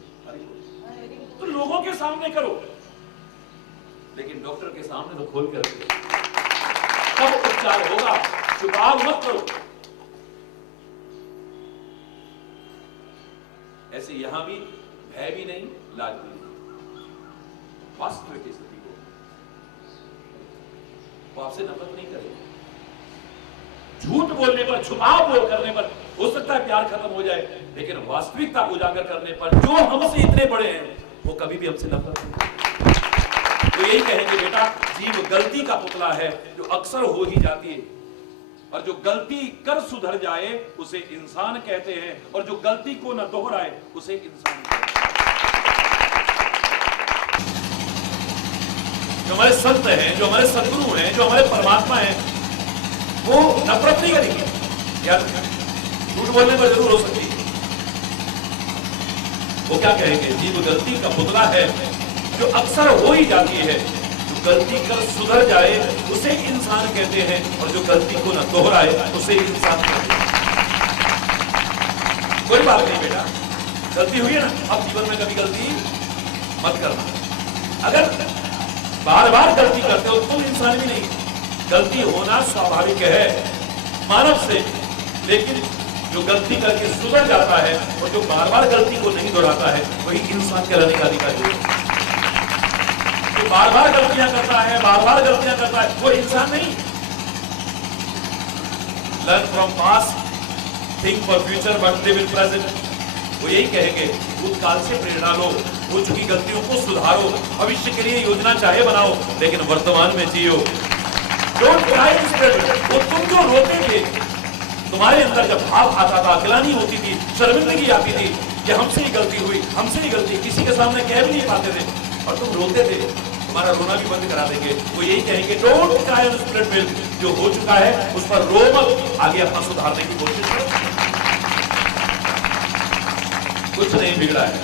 तो लोगों के सामने करो, लेकिन डॉक्टर के सामने तो खोल कर रखो, तब उपचार होगा। छुपाव मत करो। ऐसे यहां भी भय भी नहीं, लाज भी नहीं। वास्तविक स्थिति को वो आपसे नफरत नहीं करेगा। झूठ बोलने पर, छुपाव बोल करने पर हो सकता है प्यार खत्म हो जाए, लेकिन वास्तविकता उजागर करने पर जो हमसे इतने बड़े हैं वो कभी भी हमसे नफरत नहीं करेंगे। तो यही कहेंगे बेटा, जीव गलती का पुतला है जो अक्सर हो ही जाती है, और जो गलती कर सुधर जाए उसे इंसान कहते हैं, और जो गलती को न दोहराए उसे इंसान कहते हैं। जो हमारे संत हैं, जो हमारे सदगुरु हैं, जो हमारे परमात्मा हैं, वो नफरत नहीं करेंगे। यार झूठ बोलने पर जरूर हो सकती है। वो क्या कहेंगे? जीव गलती का पुतला है जो अक्सर हो ही जाती है, जो गलती कर सुधर जाए उसे इंसान कहते हैं, और जो गलती को न दोहराए उसे इंसान कहते हैं। कोई बात नहीं बेटा, गलती हुई है ना, अब जीवन में कभी गलती मत करना। अगर बार बार गलती करते हो तुम इंसान भी नहीं। गलती होना स्वाभाविक है मानव से, लेकिन जो गलती करके सुधर जाता है और जो बार बार गलती को नहीं दोहराता है वही इंसान कहलाने का अधिकारी है। जो बार बार गलतियां करता है, बार बार गलतियां करता है, वो इंसान नहीं। Learn from past, think for future but live in present. वो यही कहेंगे, भूतकाल से प्रेरणा लो, हो चुकी गलतियों को सुधारो, भविष्य के लिए योजना चाहे बनाओ, लेकिन वर्तमान में जियो। Don't cry to spread. वो तुम जो रोते थे, तुम्हारे अंदर जब भाव आता था, गिलानी होती थी, शर्मिंदगी आती थी कि हमसे ही गलती हुई, हमसे ही गलती, किसी के सामने कह भी नहीं पाते थे और तुम रोते थे, तुम्हारा रोना भी बंद करा देंगे। वो यही कहेंगे, don't cry on split milk. जो हो चुका है उस पर रो मत, आगे अपना सुधारने की कोशिश करो। कुछ नहीं बिगड़ा है,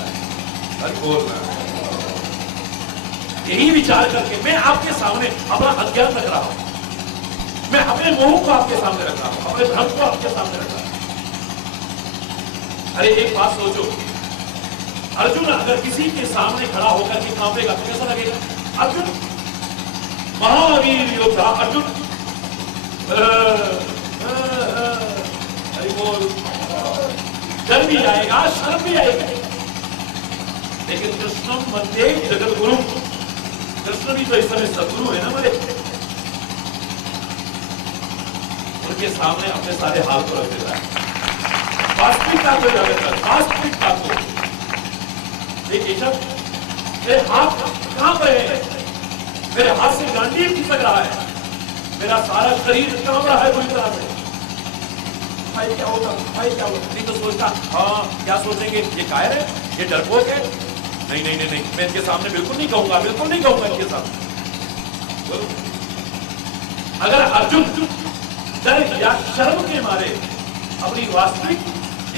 यही विचार करके मैं आपके सामने अपना अज्ञान रख रहा हूं, मैं अपने मोह को आपके सामने रख रहा हूं, अपने भ्रम को आपके सामने रख रहा हूं। अरे एक बात सोचो, अर्जुन अगर किसी के सामने खड़ा होकर के कांपेगा तो कैसा लगेगा? अर्जुन महावीर योद्धा, अर्जुन अरे बोल, डर भी आएगा, शर्म भी आएगा। लेकिन कृष्णम वंदे जगत गुरु, कृष्ण भी तो इस समय सदगुरु है ना हमारे, उनके सामने अपने सारे हाल को रख देता है, वास्तविकता को उजागर कर, वास्तविकता को। देखिए सब मेरे हाथ कहां पर है, मेरे हाथ से गांडीव खिसक रहा है, मेरा सारा शरीर कांप रहा है पूरी तरह से। भाई क्या होगा, भाई क्या होगा? नहीं तो सोचता, हाँ क्या सोचेंगे, ये कायर है, ये डरपोक है, नहीं नहीं नहीं नहीं, मैं इनके सामने बिल्कुल नहीं कहूंगा, बिल्कुल नहीं कहूंगा इनके सामने। अगर अर्जुन डर या शर्म के मारे अपनी वास्तविक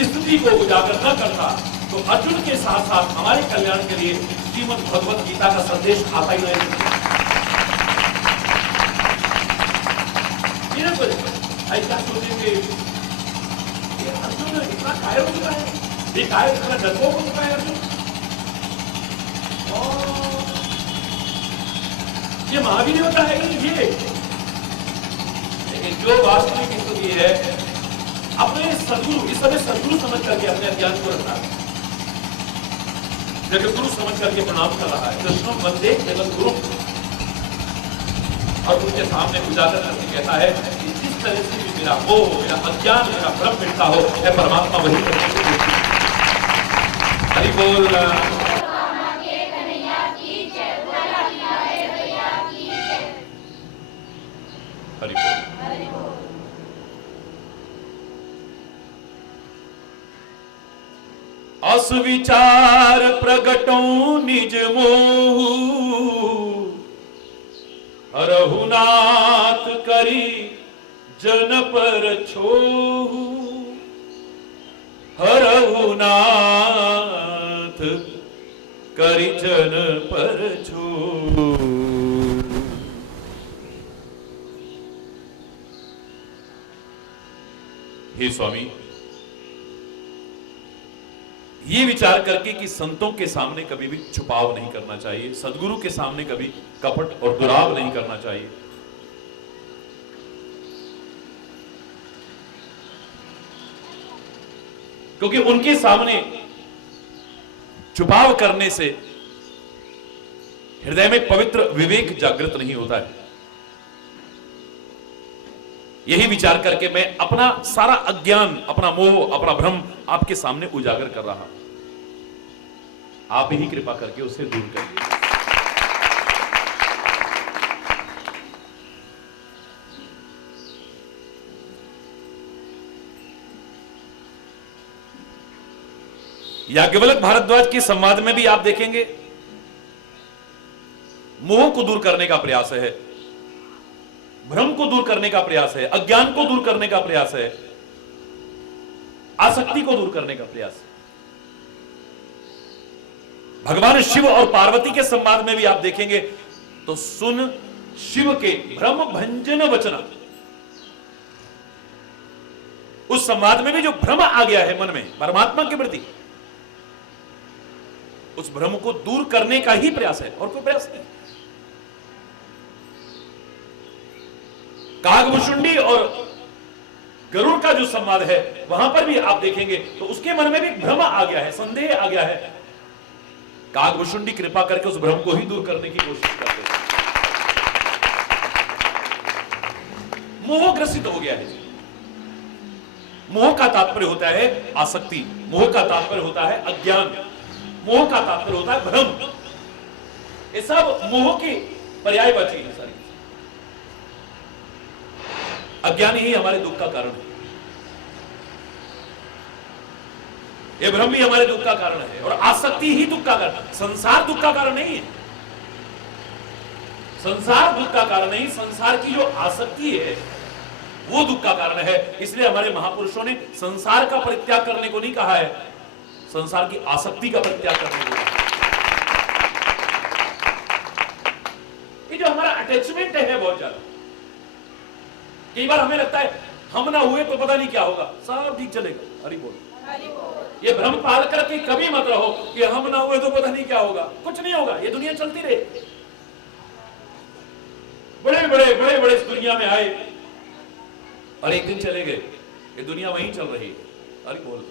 स्थिति को उजागर न करता तो अर्जुन के साथ साथ हमारे कल्याण के लिए श्रीमद् भगवत गीता का संदेश आता ही नहीं। क्या सोचेंगे, अर्जुन इतना कायर हो चुका है, ये कायर इतना डरपोक हो चुका है अर्जुन, ये महावीर होता है कि ये। लेकिन जो वास्तविक स्थिति है, अपने सदगुरु, इस समय सदगुरु समझ करके अपने अज्ञान को रखना है, जगत गुरु समझ करके प्रणाम कर रहा है, कृष्णम वंदे जगत गुरु, और उनके सामने उजागर करके कहता है कि जिस तरह से भी मेरा मोह, मेरा अज्ञान, मेरा भ्रम मिटता हो, मैं परमात्मा वही करने को बोलती हूं। हरि बोल। हरि बोल। असविचार प्रगटो निज मोहु, हरहुनाथ करी जन पर छोहु, हरहुनाथ करी जन पर छोहु। हे स्वामी, ये विचार करके कि संतों के सामने कभी भी छुपाव नहीं करना चाहिए, सदगुरु के सामने कभी कपट और दुराव नहीं करना चाहिए। क्योंकि उनके सामने छुपाव करने से हृदय में पवित्र विवेक जागृत नहीं होता है। यही विचार करके मैं अपना सारा अज्ञान, अपना मोह, अपना भ्रम आपके सामने उजागर कर रहा हूं। आप ही कृपा करके उसे दूर करिए। याज्ञवल्क्य भारद्वाज के संवाद में भी आप देखेंगे मोह को दूर करने का प्रयास है, भ्रम को दूर करने का प्रयास है, अज्ञान को दूर करने का प्रयास है, आसक्ति को दूर करने का प्रयास है। भगवान शिव और पार्वती के संवाद में भी आप देखेंगे तो सुन शिव के भ्रम भंजन वचना, उस संवाद में भी जो भ्रम आ गया है मन में परमात्मा के प्रति, उस भ्रम को दूर करने का ही प्रयास है और कोई प्रयास नहीं। कागभुशुंडी और गरुड़ का जो संवाद है वहां पर भी आप देखेंगे तो उसके मन में भी भ्रम आ गया है, संदेह आ गया है। कागभुशुंडी कृपा करके उस भ्रम को ही दूर करने की कोशिश करते हैं। मोह ग्रसित हो गया है। मोह का तात्पर्य होता है आसक्ति, मोह का तात्पर्य होता है अज्ञान, मोह का तात्पर्य होता है भ्रम। ये सब मोह की पर्यायवाची है सारी। अज्ञान ही हमारे दुख का कारण है, ये भ्रम भी हमारे दुख का कारण है और आसक्ति ही दुख का कारण। संसार दुख का कारण नहीं है, संसार दुख का कारण नहीं, संसार की जो आसक्ति है वो दुख का कारण है। इसलिए हमारे महापुरुषों ने संसार का परित्याग करने को नहीं कहा है, संसार की आसक्ति का परित्याग करने को। ये जो हमारा अटैचमेंट है बहुत ज्यादा, कई बार हमें लगता है हम ना हुए तो पता नहीं क्या होगा, सब ठीक चलेगा। हरि बोल। ये भ्रम पाल करके कभी मत रहो कि हम ना हुए तो पता नहीं क्या होगा। कुछ नहीं होगा, ये दुनिया चलती रहे। बड़े बड़े बड़े बड़े इस दुनिया में आए और एक दिन चले गए, ये दुनिया वहीं चल रही है। हरि बोल।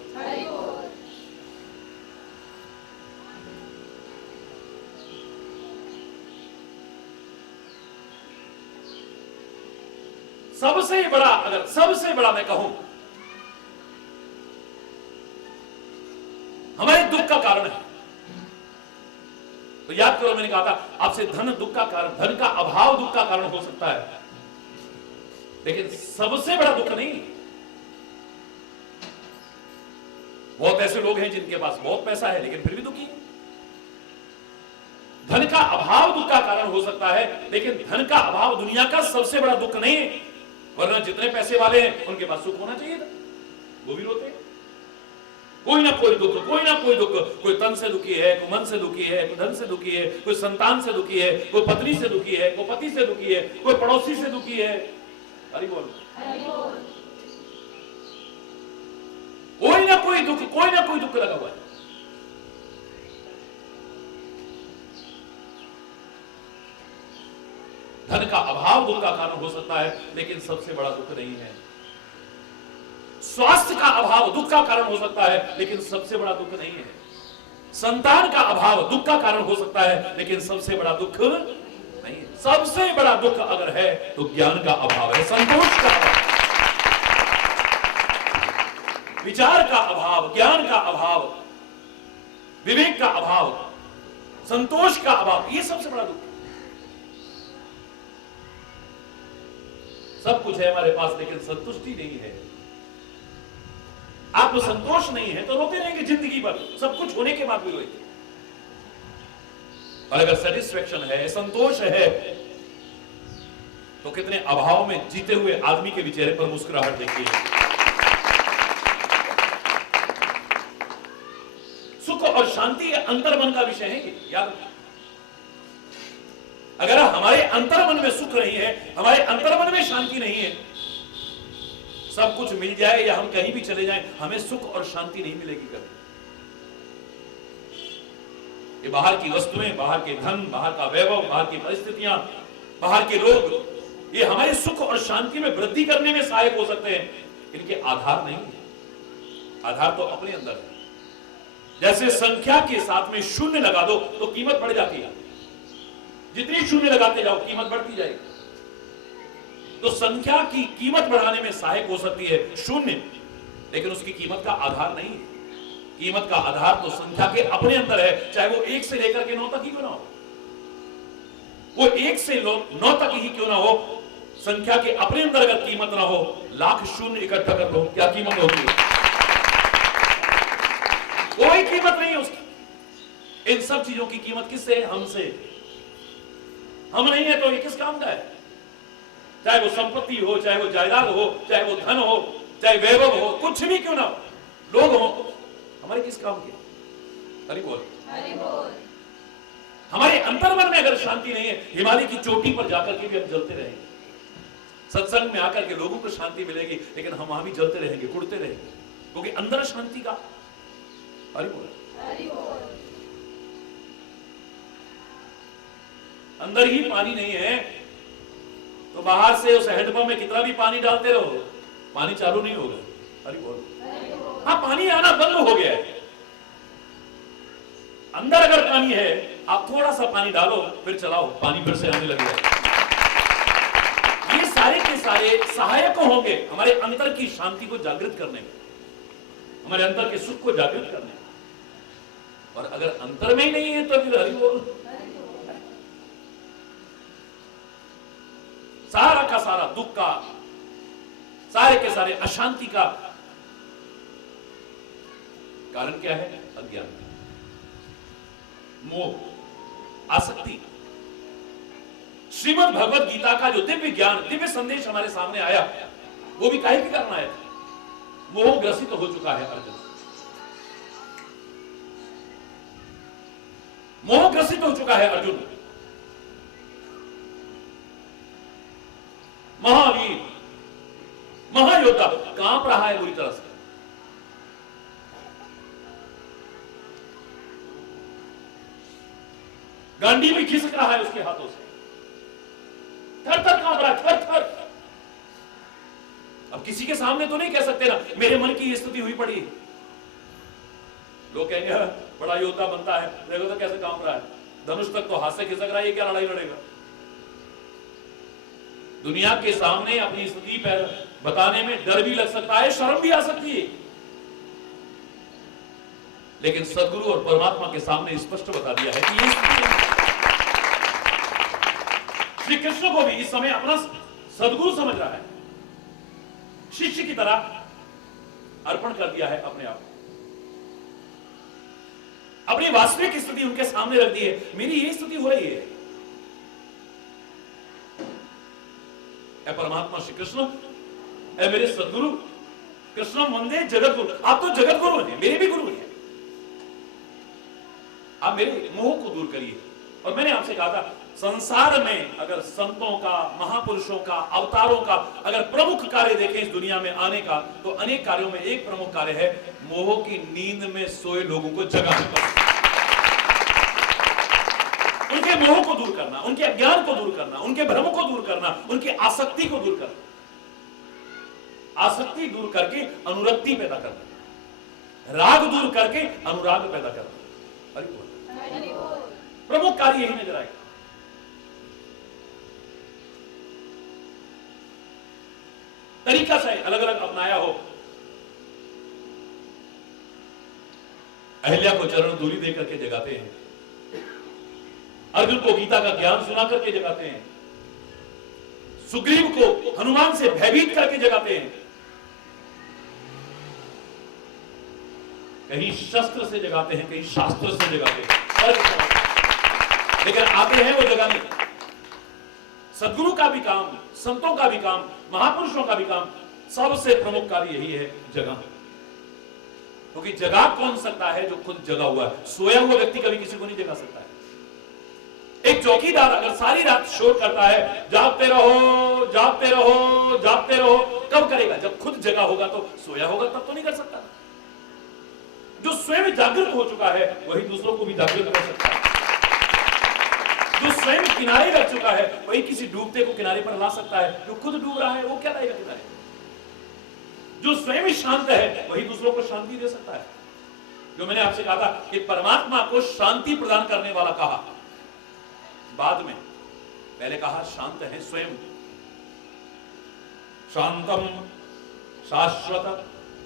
सबसे बड़ा, अगर सबसे बड़ा मैं कहूं हमारे दुख का कारण है तो याद करो, मैंने कहा था आपसे धन दुख का कारण, धन का अभाव दुख का कारण हो सकता है, लेकिन सबसे बड़ा दुख नहीं। बहुत ऐसे लोग हैं जिनके पास बहुत पैसा है लेकिन फिर भी दुखी है। धन का अभाव दुख का कारण हो सकता है, लेकिन धन का अभाव दुनिया का सबसे बड़ा दुख नहीं है। वरना जितने पैसे वाले हैं उनके पास सुख होना चाहिए था, वो भी रोते हैं। कोई ना कोई दुख, कोई ना कोई दुख, कोई तन से दुखी है, कोई मन से दुखी है, कोई धन से दुखी है, कोई संतान से दुखी है, कोई पत्नी से दुखी है, कोई पति से दुखी है, कोई पड़ोसी से दुखी है। हरि बोल। कोई ना कोई दुख, कोई ना कोई दुख लगा हुआ है। धन का अभाव दुख का कारण हो सकता है, लेकिन सबसे बड़ा दुख नहीं है। स्वास्थ्य का अभाव दुख का कारण हो सकता है, लेकिन सबसे बड़ा दुख नहीं है। संतान का अभाव दुख का कारण हो सकता है, लेकिन सबसे बड़ा दुख नहीं है। सबसे बड़ा दुख अगर है तो ज्ञान का अभाव है, संतोष का अभाव, विचार का अभाव, ज्ञान का अभाव, विवेक का अभाव, संतोष का अभाव, ये सबसे बड़ा दुख है। सब कुछ है हमारे पास लेकिन संतुष्टि नहीं है, आत्मसंतोष नहीं है, तो रोते रहेंगे जिंदगी भर, सब कुछ होने के बाद भी रोएंगे। और अगर सेटिस्फेक्शन है, संतोष है, तो कितने अभाव में जीते हुए आदमी के भी चेहरे पर मुस्कुराहट देखिए। सुख और शांति अंतर्मन का विषय है, याद रखिए। अगर हमारे अंतर्मन में सुख नहीं है, हमारे अंतर्मन में शांति नहीं है, सब कुछ मिल जाए या हम कहीं भी चले जाएं, हमें सुख और शांति नहीं मिलेगी कभी। ये बाहर की वस्तुएं, बाहर के धन, बाहर का वैभव, बाहर की परिस्थितियां, बाहर के लोग, ये हमारे सुख और शांति में वृद्धि करने में सहायक हो सकते हैं, इनके आधार नहीं है। आधार तो अपने अंदर है। जैसे संख्या के साथ में शून्य लगा दो तो कीमत बढ़ जाती है, जितनी शून्य लगाते जाओ कीमत बढ़ती जाएगी। तो संख्या की कीमत बढ़ाने में सहायक हो सकती है शून्य, लेकिन उसकी कीमत का आधार नहीं है। कीमत का आधार तो संख्या के अपने अंदर है, चाहे वो 1 से लेकर के 9 तक ही क्यों ना हो। वो 1 से 9 तक ही क्यों ना हो, संख्या के अपने अंदर अगर कीमत ना हो, लाख शून्य इकट्ठा कर दो, क्या कीमत होगी? कोई कीमत नहीं है उसकी। इन सब चीजों की कीमत किससे है? हमसे। हम नहीं है तो ये किस काम का है? चाहे वो संपत्ति हो, चाहे वो जायदाद हो, चाहे वो धन हो, चाहे वैभव हो, कुछ भी क्यों ना हो, लोग हो, हमारे किस काम के? हरि बोल, हरि बोल। हमारे अंतर्मन में अगर शांति नहीं है, हिमालय की चोटी पर जाकर के भी हम जलते रहेंगे, सत्संग में आकर के लोगों को शांति मिलेगी, लेकिन हम वहां भी जलते रहेंगे, कुड़ते रहेंगे, क्योंकि अंदर शांति का। हरि बोल, हरि बोल। अंदर ही पानी नहीं है तो बाहर से उस हैंडपंप में कितना भी पानी डालते रहो, पानी चालू नहीं होगा। हरि बोल। हाँ, पानी आना बंद हो गया है। अंदर अगर पानी है, आप थोड़ा सा पानी डालो, फिर चलाओ, पानी फिर से आने लगेगा। ये सारे के सारे सहायक होंगे हमारे अंतर की शांति को जागृत करने में, हमारे अंतर के सुख को जागृत करने में। और अगर अंतर में ही नहीं है तो फिर हरि बोल, सारा का सारा दुख का, सारे के सारे अशांति का कारण क्या है? अज्ञान, मोह, आसक्ति। श्रीमद् भगवत गीता का जो दिव्य ज्ञान, दिव्य संदेश हमारे सामने आया, वो भी काहे के कारण आया था? मोह ग्रसित हो चुका है अर्जुन, मोह ग्रसित हो चुका है अर्जुन। महावीर, महायोद्धा कांप रहा है बुरी तरह से। गांडी भी खिसक रहा है उसके हाथों से, थर थर कांप रहा है, थर थर। अब किसी के सामने तो नहीं कह सकते ना मेरे मन की स्थिति हुई पड़ी। लोग कहेंगे बड़ा योद्धा बनता है, देखो तो कैसे कांप रहा है, धनुष तक तो हाथ से खिसक रहा है, ये क्या लड़ाई लड़ेगा? दुनिया के सामने अपनी स्थिति पर बताने में डर भी लग सकता है, शर्म भी आ सकती है, लेकिन सदगुरु और परमात्मा के सामने स्पष्ट बता दिया है कि ये श्री कृष्ण को भी इस समय अपना सदगुरु समझ रहा है, शिष्य की तरह अर्पण कर दिया है अपने आप, अपनी वास्तविक स्थिति उनके सामने रख दी है। मेरी ये स्थिति हो रही है, ऐ परमात्मा श्री कृष्ण, ऐ मेरे सदगुरु, कृष्ण वंदे जगत गुरु। आप तो जगत गुरु हैं, मेरे भी गुरु हैं, आप मेरे मोह को दूर करिए। और मैंने आपसे कहा था, संसार में अगर संतों का, महापुरुषों का, अवतारों का अगर प्रमुख कार्य देखें इस दुनिया में आने का, तो अनेक कार्यों में एक प्रमुख कार्य है मोह की नींद में सोए लोगों को जगाना, उनके मोह को दूर करना, उनके अज्ञान को दूर करना, उनके भ्रम को दूर करना, उनकी आसक्ति को दूर करना, आसक्ति दूर करके अनुरक्ति पैदा करना, राग दूर करके अनुराग पैदा करना। हरि बोल। प्रमुख कार्य यही नजर आएगा। तरीका से अलग अलग अपनाया हो। अहिल्या को चरण धूलि दे करके जगाते हैं, अर्जुन को गीता का ज्ञान सुना करके जगाते हैं, सुग्रीव को हनुमान से भयभीत करके जगाते हैं, कहीं शस्त्र से जगाते हैं, कहीं शास्त्र से जगाते हैं, लेकिन आते हैं वो जगाने। सदगुरु का भी काम, संतों का भी काम, महापुरुषों का भी काम, सबसे प्रमुख कार्य यही है, जगा। क्योंकि जगा कौन सकता है? जो खुद जगा हुआ है। सोया हुआ व्यक्ति कभी किसी को नहीं जगा सकता है। एक चौकीदार अगर सारी रात शोर करता है, जागते रहो जागते रहो जागते रहो, कब करेगा? जब खुद जगा होगा। तो सोया होगा तब तो नहीं कर सकता। जो स्वयं जागृत हो चुका है वही दूसरों को भी जागृत कर सकता है। जो स्वयं किनारे रख चुका है वही किसी डूबते को किनारे पर ला सकता है। जो खुद डूब रहा है वो क्या लाएगा किनारे? जो स्वयं शांत है वही दूसरों को शांति दे सकता है। जो मैंने आपसे कहा था कि परमात्मा को शांति प्रदान करने वाला कहा, बाद में पहले कहा शांत है स्वयं। शांतम शाश्वत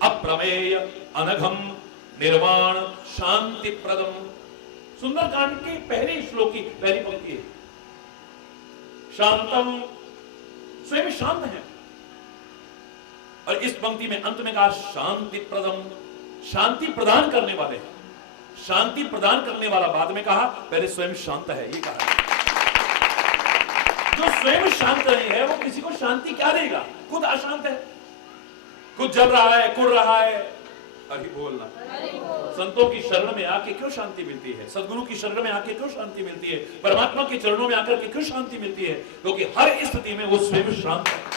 अप्रमेय अनघम निर्वाण शांति प्रदम। सुंदरकांड के पहले श्लोक की पहली पंक्ति है, शांतम, स्वयं शांत है। और इस पंक्ति में अंत में कहा शांति प्रदम, शांति प्रदान करने वाले, शांति प्रदान करने वाला बाद में कहा, पहले स्वयं शांत है ये कहा। जो स्वयं शांत नहीं है वो किसी को शांति क्या देगा? खुद अशांत है, खुद जल रहा है, कुड़ रहा है। हरि बोलना। संतों की शरण में आके क्यों शांति मिलती है? सदगुरु की शरण में आके क्यों शांति मिलती है? परमात्मा के चरणों में आकर के क्यों शांति मिलती है? क्योंकि हर स्थिति में वो स्वयं शांत है।